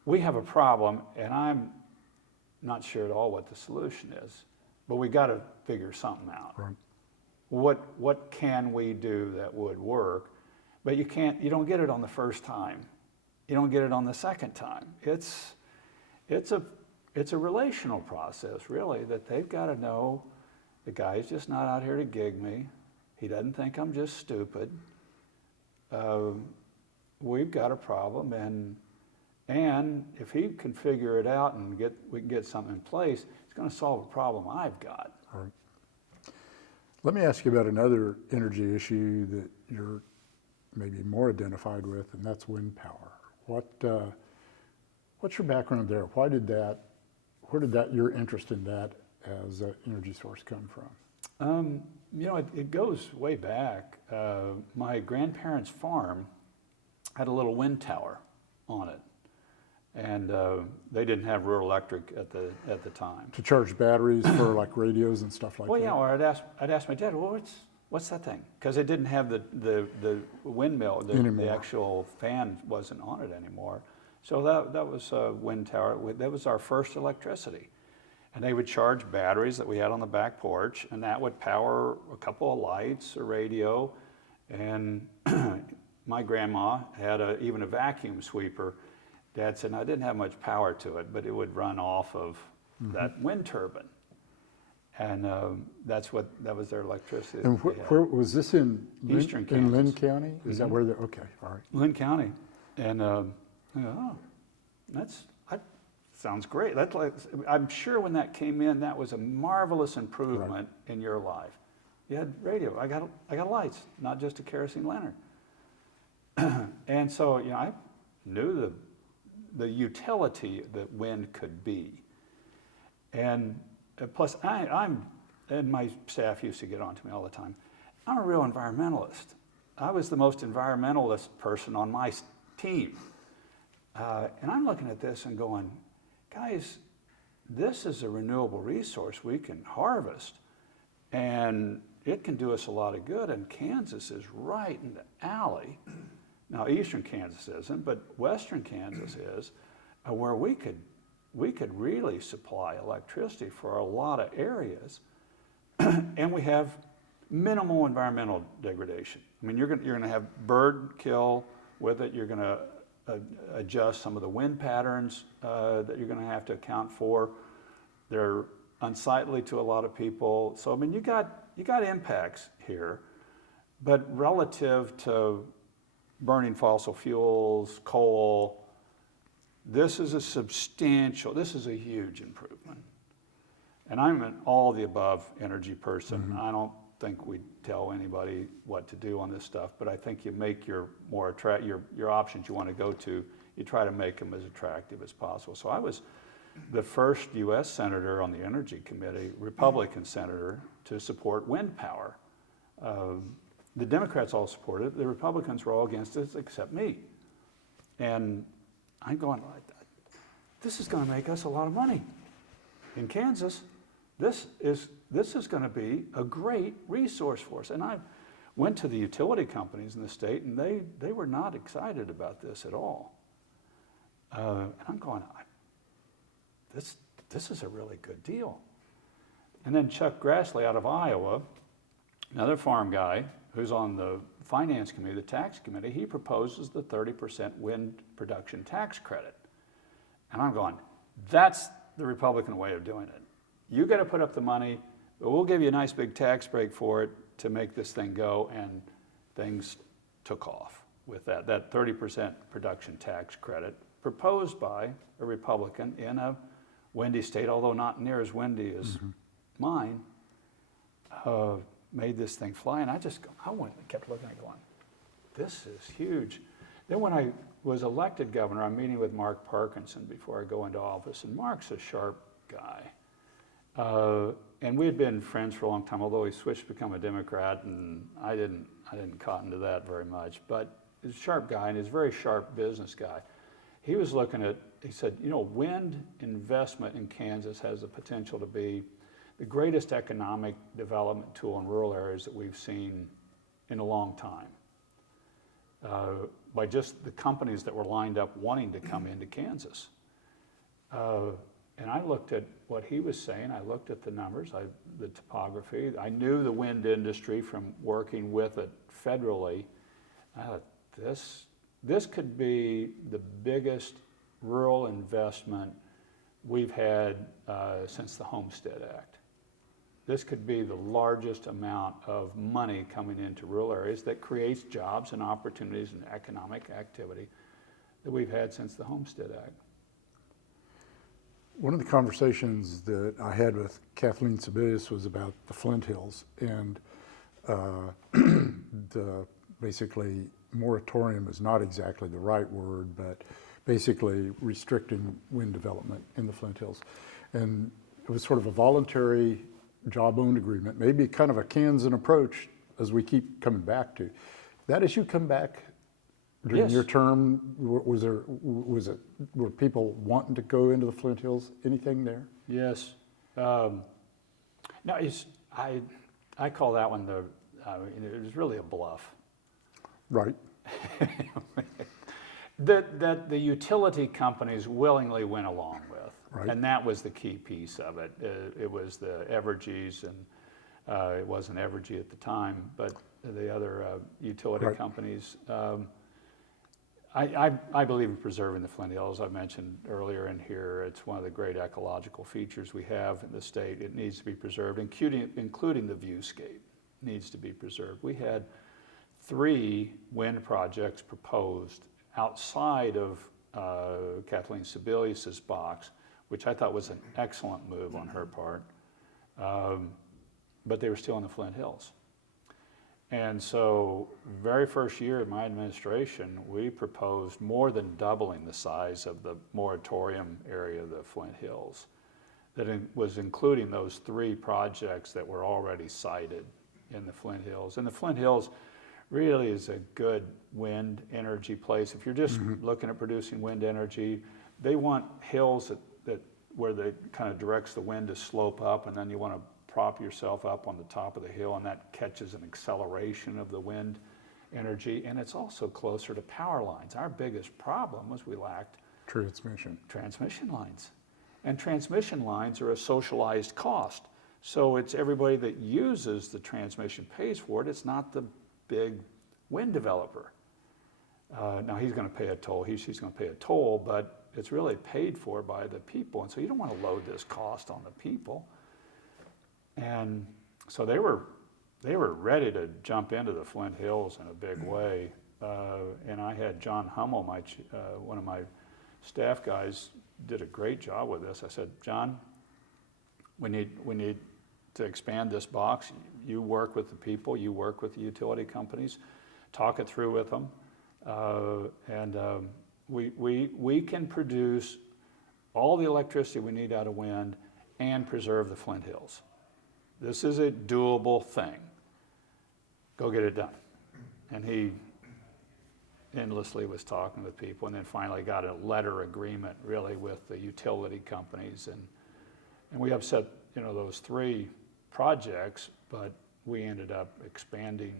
we have a problem, and I'm not sure at all what the solution is, but we got to figure something out. Right. What can we do that would work? But you don't get it on the first time. You don't get it on the second time. It's a relational process, really, that they've got to know the guy's just not out here to gig me. He doesn't think I'm just stupid. We've got a problem, and if he can figure it out and we can get something in place, it's going to solve a problem I've got. All right. Let me ask you about another energy issue that you're maybe more identified with, and that's wind power. What's your background there? Where did your interest in that as an energy source come from? It goes way back. My grandparents' farm had a little wind tower on it, and they didn't have rural electric at the time. To charge batteries for like radios and stuff like that? Well, yeah, or I'd ask my dad, well, what's that thing? Because it didn't have the windmill, the actual fan wasn't on it anymore. So that was a wind tower. That was our first electricity. And they would charge batteries that we had on the back porch, and that would power a couple of lights, a radio, and my grandma had even a vacuum sweeper. Dad said, I didn't have much power to it, but it would run off of that wind turbine. And that was their electricity. And where was this in? Eastern Kansas. In Linn County? Is that where okay, all right. Linn County. And that sounds great. I'm sure when that came in, that was a marvelous improvement in your life. You had radio. I got lights, not just a kerosene lantern. And so, I knew the utility that wind could be. And plus, and my staff used to get on to me all the time, I'm a real environmentalist. I was the most environmentalist person on my team. And I'm looking at this and going, guys, this is a renewable resource we can harvest, and it can do us a lot of good, and Kansas is right in the alley. Now, eastern Kansas isn't, but western Kansas is, where we could really supply electricity for a lot of areas, and we have minimal environmental degradation. I mean, you're going to have bird kill with it. You're going to adjust some of the wind patterns that you're going to have to account for. They're unsightly to a lot of people. So I mean, you got impacts here, but relative to burning fossil fuels, coal, this is a huge improvement. And I'm an all the above energy person. I don't think we tell anybody what to do on this stuff, but I think you make your options you want to go to, you try to make them as attractive as possible. So I was the first U.S. senator on the Energy Committee, Republican senator, to support wind power. The Democrats all supported it. The Republicans were all against it except me. And I'm going, this is going to make us a lot of money. In Kansas, this is going to be a great resource for us. And I went to the utility companies in the state, and they were not excited about this at all. And I'm going, this is a really good deal. And then Chuck Grassley out of Iowa, another farm guy who's on the finance committee, the tax committee, he proposes the 30% wind production tax credit. And I'm going, that's the Republican way of doing it. You got to put up the money, but we'll give you a nice big tax break for it to make this thing go, and things took off with that 30% production tax credit proposed by a Republican in a windy state, although not near as windy as mine, made this thing fly. And I went and kept looking at it going, this is huge. Then when I was elected governor, I'm meeting with Mark Parkinson before I go into office, and Mark's a sharp guy. And we had been friends for a long time, although he switched to become a Democrat, and I didn't cotton to that very much. But he's a sharp guy, and he's a very sharp business guy. He was looking at, he said, wind investment in Kansas has the potential to be the greatest economic development tool in rural areas that we've seen in a long time. By just the companies that were lined up wanting to come into Kansas. And I looked at what he was saying. I looked at the numbers, the topography. I knew the wind industry from working with it federally. I thought, this could be the biggest rural investment we've had since the Homestead Act. This could be the largest amount of money coming into rural areas that creates jobs and opportunities and economic activity that we've had since the Homestead Act. One of the conversations that I had with Kathleen Sebelius was about the Flint Hills and the basically moratorium is not exactly the right word, but basically restricting wind development in the Flint Hills. And it was sort of a voluntary job-owned agreement, maybe kind of a Kansan approach as we keep coming back to. That issue come back during Yes. your term? Were people wanting to go into the Flint Hills? Anything there? Yes. No, I call that one it was really a bluff. Right. That the utility companies willingly went along with. Right. And that was the key piece of it. It was the Evergys, and it wasn't Evergy at the time, but the other utility Right. companies. I believe in preserving the Flint Hills. I mentioned earlier in here, it's one of the great ecological features we have in the state. It needs to be preserved, including the viewscape needs to be preserved. We had 3 wind projects proposed outside of Kathleen Sebelius's box, which I thought was an excellent move on her part, but they were still in the Flint Hills. And so, very first year of my administration, we proposed more than doubling the size of the moratorium area of the Flint Hills. That was including those 3 projects that were already cited in the Flint Hills. And the Flint Hills really is a good wind energy place. If you're just looking at producing wind energy, they want hills that where they kind of directs the wind to slope up, and then you want to prop yourself up on the top of the hill, and that catches an acceleration of the wind energy. And it's also closer to power lines. Our biggest problem was we lacked transmission lines. And transmission lines are a socialized cost. So it's everybody that uses the transmission pays for it. It's not the big wind developer. Now he's going to pay a toll, she's going to pay a toll, but it's really paid for by the people. And so you don't want to load this cost on the people. And so they were ready to jump into the Flint Hills in a big way. And I had John Hummel, one of my staff guys, did a great job with this. I said, John, we need to expand this box. You work with the people, you work with the utility companies, talk it through with them, and we can produce all the electricity we need out of wind and preserve the Flint Hills. This is a doable thing. Go get it done. And he endlessly was talking with people, and then finally got a letter agreement really with the utility companies, and we upset those 3 projects, but we ended up expanding.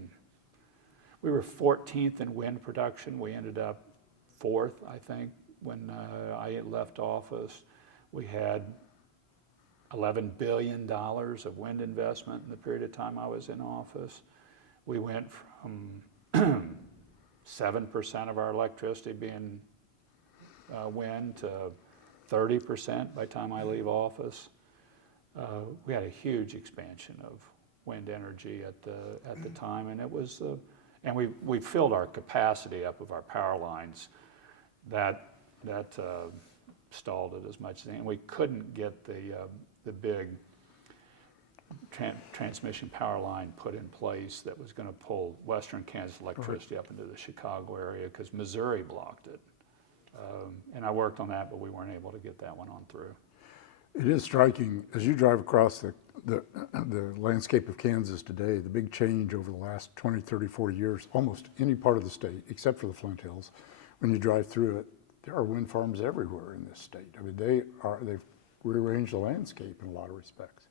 We were 14th in wind production. We ended up 4th, I think, when I left office. We had $11 billion of wind investment in the period of time I was in office. We went from 7% of our electricity being wind to 30% by the time I leave office. We had a huge expansion of wind energy at the time, and it was, and we filled our capacity up of our power lines. That stalled it as much, and we couldn't get the big transmission power line put in place that was going to pull Western Kansas electricity up into the Chicago area because Missouri blocked it. And I worked on that, but we weren't able to get that one on through. It is striking, as you drive across the landscape of Kansas today, the big change over the last 20, 30, 40 years, almost any part of the state, except for the Flint Hills, when you drive through it, there are wind farms everywhere in this state. I mean, they've rearranged the landscape in a lot of respects.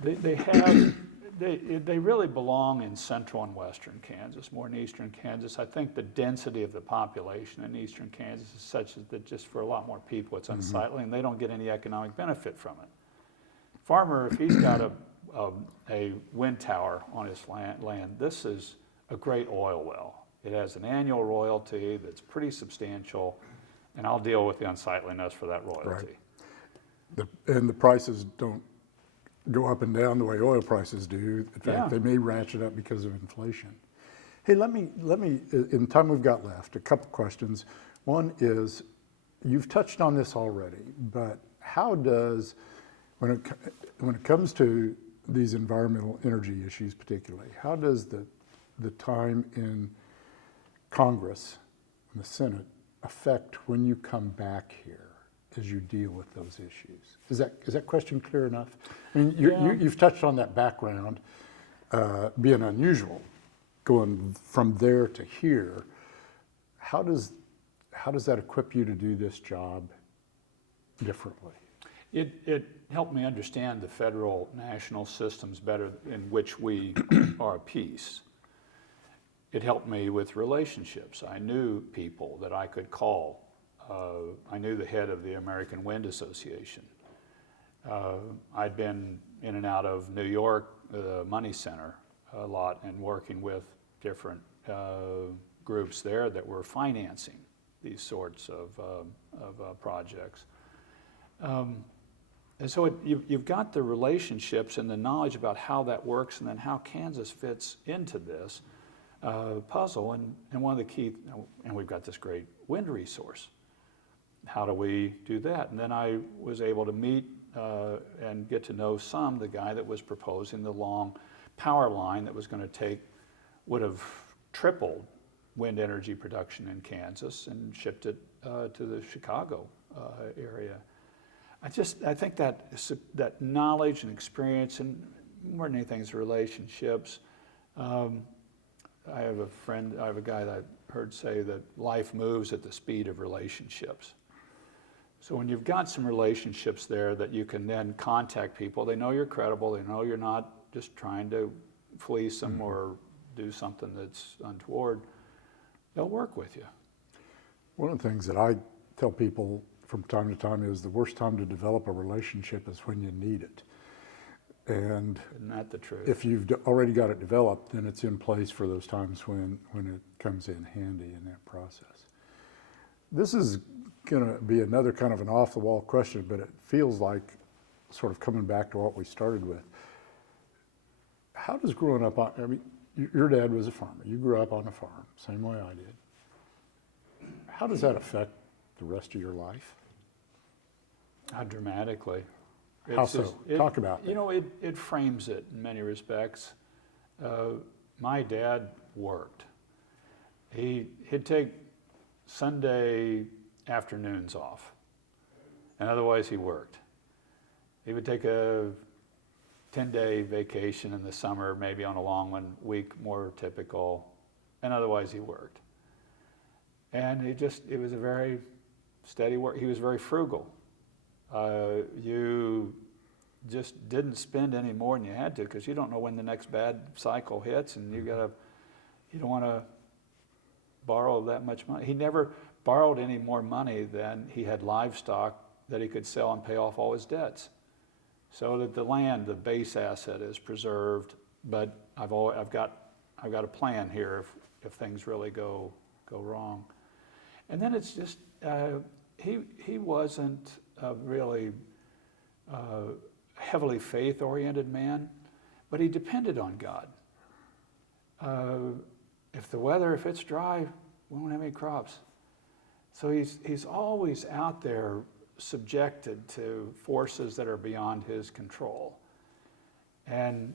They have, they really belong in central and western Kansas, more than eastern Kansas. I think the density of the population in eastern Kansas is such that just for a lot more people it's unsightly, and they don't get any economic benefit from it. Farmer, if he's got a wind tower on his land, this is a great oil well. It has an annual royalty that's pretty substantial, and I'll deal with the unsightliness for that royalty. Right. And the prices don't go up and down the way oil prices do. In fact, they may ratchet up because of inflation. Hey, let me, in the time we've got left, a couple questions. One is, you've touched on this already, but how does, when it comes to these environmental energy issues particularly, how does the time in Congress and the Senate affect when you come back here as you deal with those issues? Is that question clear enough? I mean, you've touched on that background being unusual, going from there to here. How does that equip you to do this job differently? It helped me understand the federal national systems better in which we are a piece. It helped me with relationships. I knew people that I could call. I knew the head of the American Wind Association. I'd been in and out of New York, the Money Center, a lot, and working with different groups there that were financing these sorts of projects. And so you've got the relationships and the knowledge about how that works, and then how Kansas fits into this puzzle. And one of the key, and we've got this great wind resource. How do we do that? And then I was able to meet and get to know the guy that was proposing the long power line that was going to would have tripled wind energy production in Kansas and shipped it to the Chicago area. I think that knowledge and experience, and more than anything, is relationships. I have a guy that I've heard say that life moves at the speed of relationships. So when you've got some relationships there that you can then contact people, they know you're credible, they know you're not just trying to fleece them or do something that's untoward, they'll work with you. One of the things that I tell people from time to time is the worst time to develop a relationship is when you need it. And isn't that the truth? if you've already got it developed, then it's in place for those times when it comes in handy in that process. This is going to be another kind of an off-the-wall question, but it feels like sort of coming back to what we started with. How does growing up on, I mean, your dad was a farmer. You grew up on a farm, same way I did. How does that affect the rest of your life? Dramatically. How so? Talk about that. You know, it frames it in many respects. My dad worked. He'd take Sunday afternoons off, and otherwise he worked. He would take a 10-day vacation in the summer, maybe on a long week, more typical, and otherwise he worked. And it was a very steady work. He was very frugal. You just didn't spend any more than you had to, because you don't know when the next bad cycle hits, and you don't want to borrow that much money. He never borrowed any more money than he had livestock that he could sell and pay off all his debts, so that the land, the base asset, is preserved. But I've got a plan here if things really go wrong. And then it's just he wasn't a really heavily faith-oriented man, but he depended on God. If it's dry, we won't have any crops. So he's always out there subjected to forces that are beyond his control. And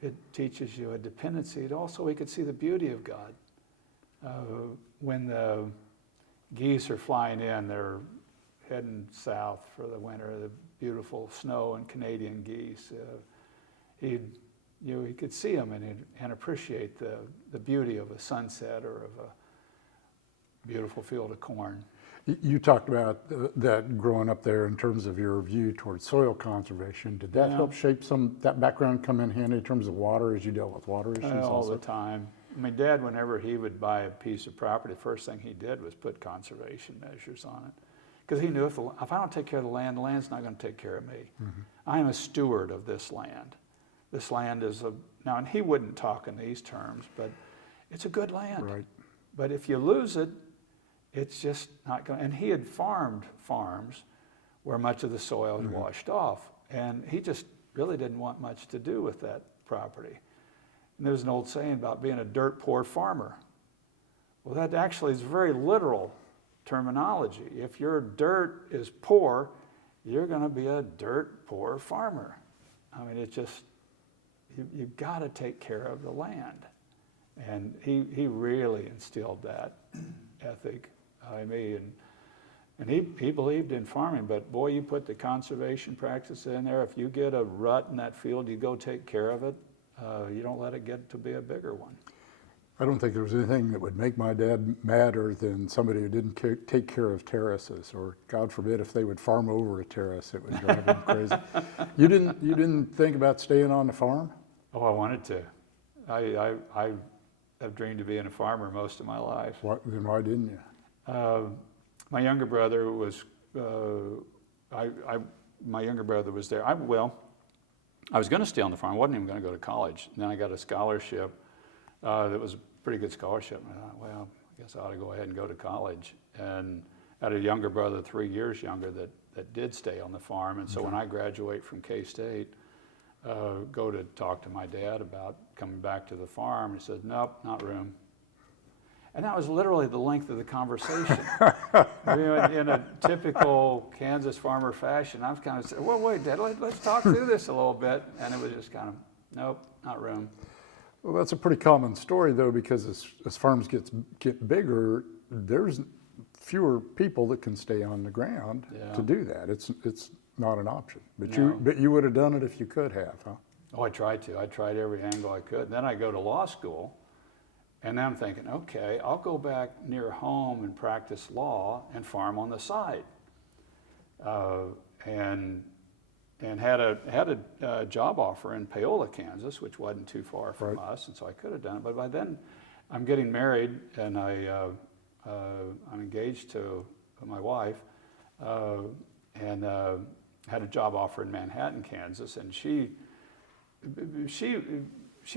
it teaches you a dependency. He could see the beauty of God. When the geese are flying in, they're heading south for the winter, the beautiful snow and Canadian geese. He could see them and appreciate the beauty of a sunset or of a beautiful field of corn. You talked about that growing up there in terms of your view towards soil conservation. Did that Yeah. help shape that background come in handy in terms of water as you dealt with water issues All also? the time. I mean, Dad, whenever he would buy a piece of property, the first thing he did was put conservation measures on it. Because he knew if I don't take care of the land's not going to take care of me. I am a steward of this land. This land is now, and he wouldn't talk in these terms, but it's a good land. Right. But if you lose it, it's just not going. And he had farmed farms where much of the soil had washed off, and he just really didn't want much to do with that property. And there's an old saying about being a dirt poor farmer. Well, that actually is very literal terminology. If your dirt is poor, you're going to be a dirt poor farmer. I mean, it's just you've got to take care of the land, and he really instilled that ethic in me, and he believed in farming. But boy, you put the conservation practice in there. If you get a rut in that field, you go take care of it. You don't let it get to be a bigger one. I don't think there was anything that would make my dad madder than somebody who didn't take care of terraces, or God forbid if they would farm over a terrace, it would drive him crazy. You didn't think about staying on the farm? Oh, I wanted to. I have dreamed of being a farmer most of my life. Then why didn't you? My younger brother was. My younger brother was there. I was going to stay on the farm. I wasn't even going to go to college. And then I got a scholarship that was a pretty good scholarship. And I thought, well, I guess I ought to go ahead and go to college. And I had a younger brother, 3 years younger, that did stay on the farm. And so when I graduate from K-State, go to talk to my dad about coming back to the farm, he said, nope, not room. And that was literally the length of the conversation. In a typical Kansas farmer fashion, I was kind of saying, well, wait, Dad, let's talk through this a little bit. And it was just kind of, nope, not room. Well, that's a pretty common story, though, because as farms get bigger, there's fewer people that can stay on the ground to do that. It's not an option. But you would have done it if you could have, huh? Oh, I tried to. I tried every angle I could. Then I go to law school, and then I'm thinking, okay, I'll go back near home and practice law and farm on the side. And had a job offer in Paola, Kansas, which wasn't too far from us, and so I could have done it. But by then, I'm getting married, and I'm engaged to my wife, and had a job offer in Manhattan, Kansas, and she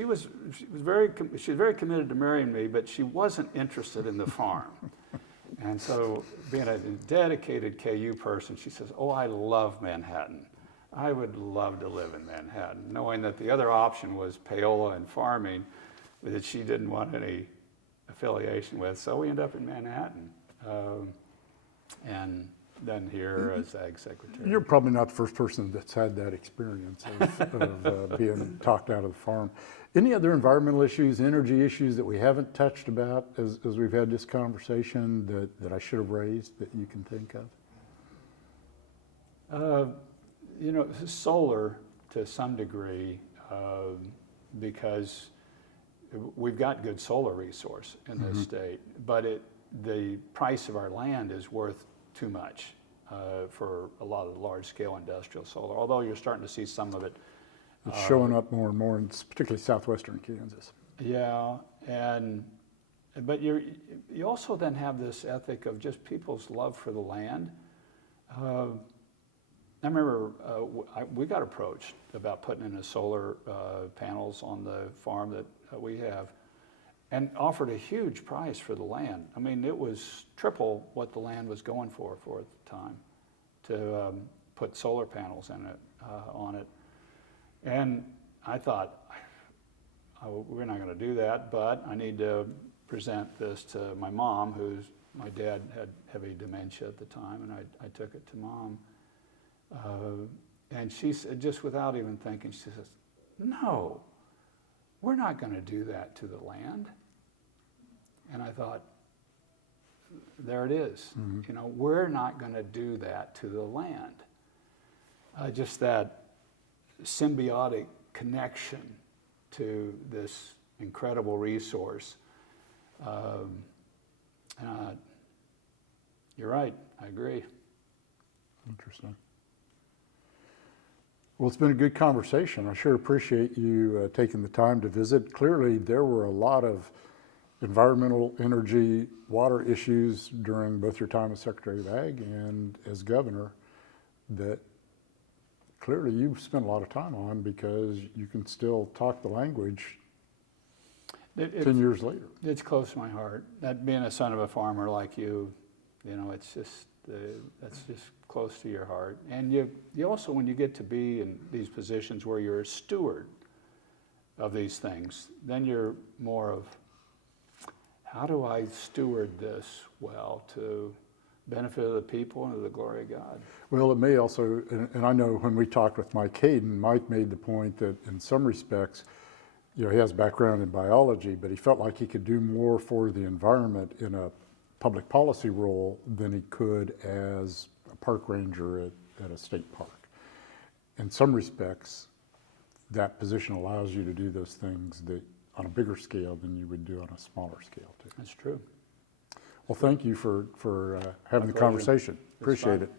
was very committed to marrying me, but she wasn't interested in the farm. And so, being a dedicated KU person, she says, "Oh, I love Manhattan. I would love to live in Manhattan," knowing that the other option was Paola and farming that she didn't want any affiliation with. So we end up in Manhattan, and then here as ag secretary. You're probably not the first person that's had that experience of being talked out of the farm. Any other environmental issues, energy issues that we haven't touched about as we've had this conversation that I should have raised that you can think of? Solar to some degree, because we've got good solar resource in this state, but the price of our land is worth too much for a lot of the large-scale industrial solar, although you're starting to see some of it. It's showing up more and more, particularly southwestern Kansas. Yeah, but you also then have this ethic of just people's love for the land. I remember we got approached about putting in a solar panels on the farm that we have, and offered a huge price for the land. I mean, it was triple what the land was going for at the time to put solar panels in it on it. And I thought, we're not going to do that, but I need to present this to my mom, my dad had heavy dementia at the time, and I took it to Mom. And she said, just without even thinking, she says, "No, we're not going to do that to the land." And I thought, there it is. We're not going to do that to the land. Just that symbiotic connection to this incredible resource. You're right. agree. Interesting. Well, it's been a good conversation. I sure appreciate you taking the time to visit. Clearly, there were a lot of environmental, energy, water issues during both your time as Secretary of Ag and as governor that clearly you've spent a lot of time on because you can still talk the language 10 years later. It's close to my heart. That being a son of a farmer like you, it's just, that's just close to your heart. And you also, when you get to be in these positions where you're a steward of these things, then you're more of, how do I steward this well to benefit of the people and to the glory of God? Well, it may also, and I know when we talked with Mike Hayden, Mike made the point that in some respects, he has a background in biology, but he felt like he could do more for the environment in a public policy role than he could as a park ranger at a state park. In some respects, that position allows you to do those things that on a bigger scale than you would do on a smaller scale too. That's true. Well, thank you for having the pleasure. conversation. It's Appreciate fun. it.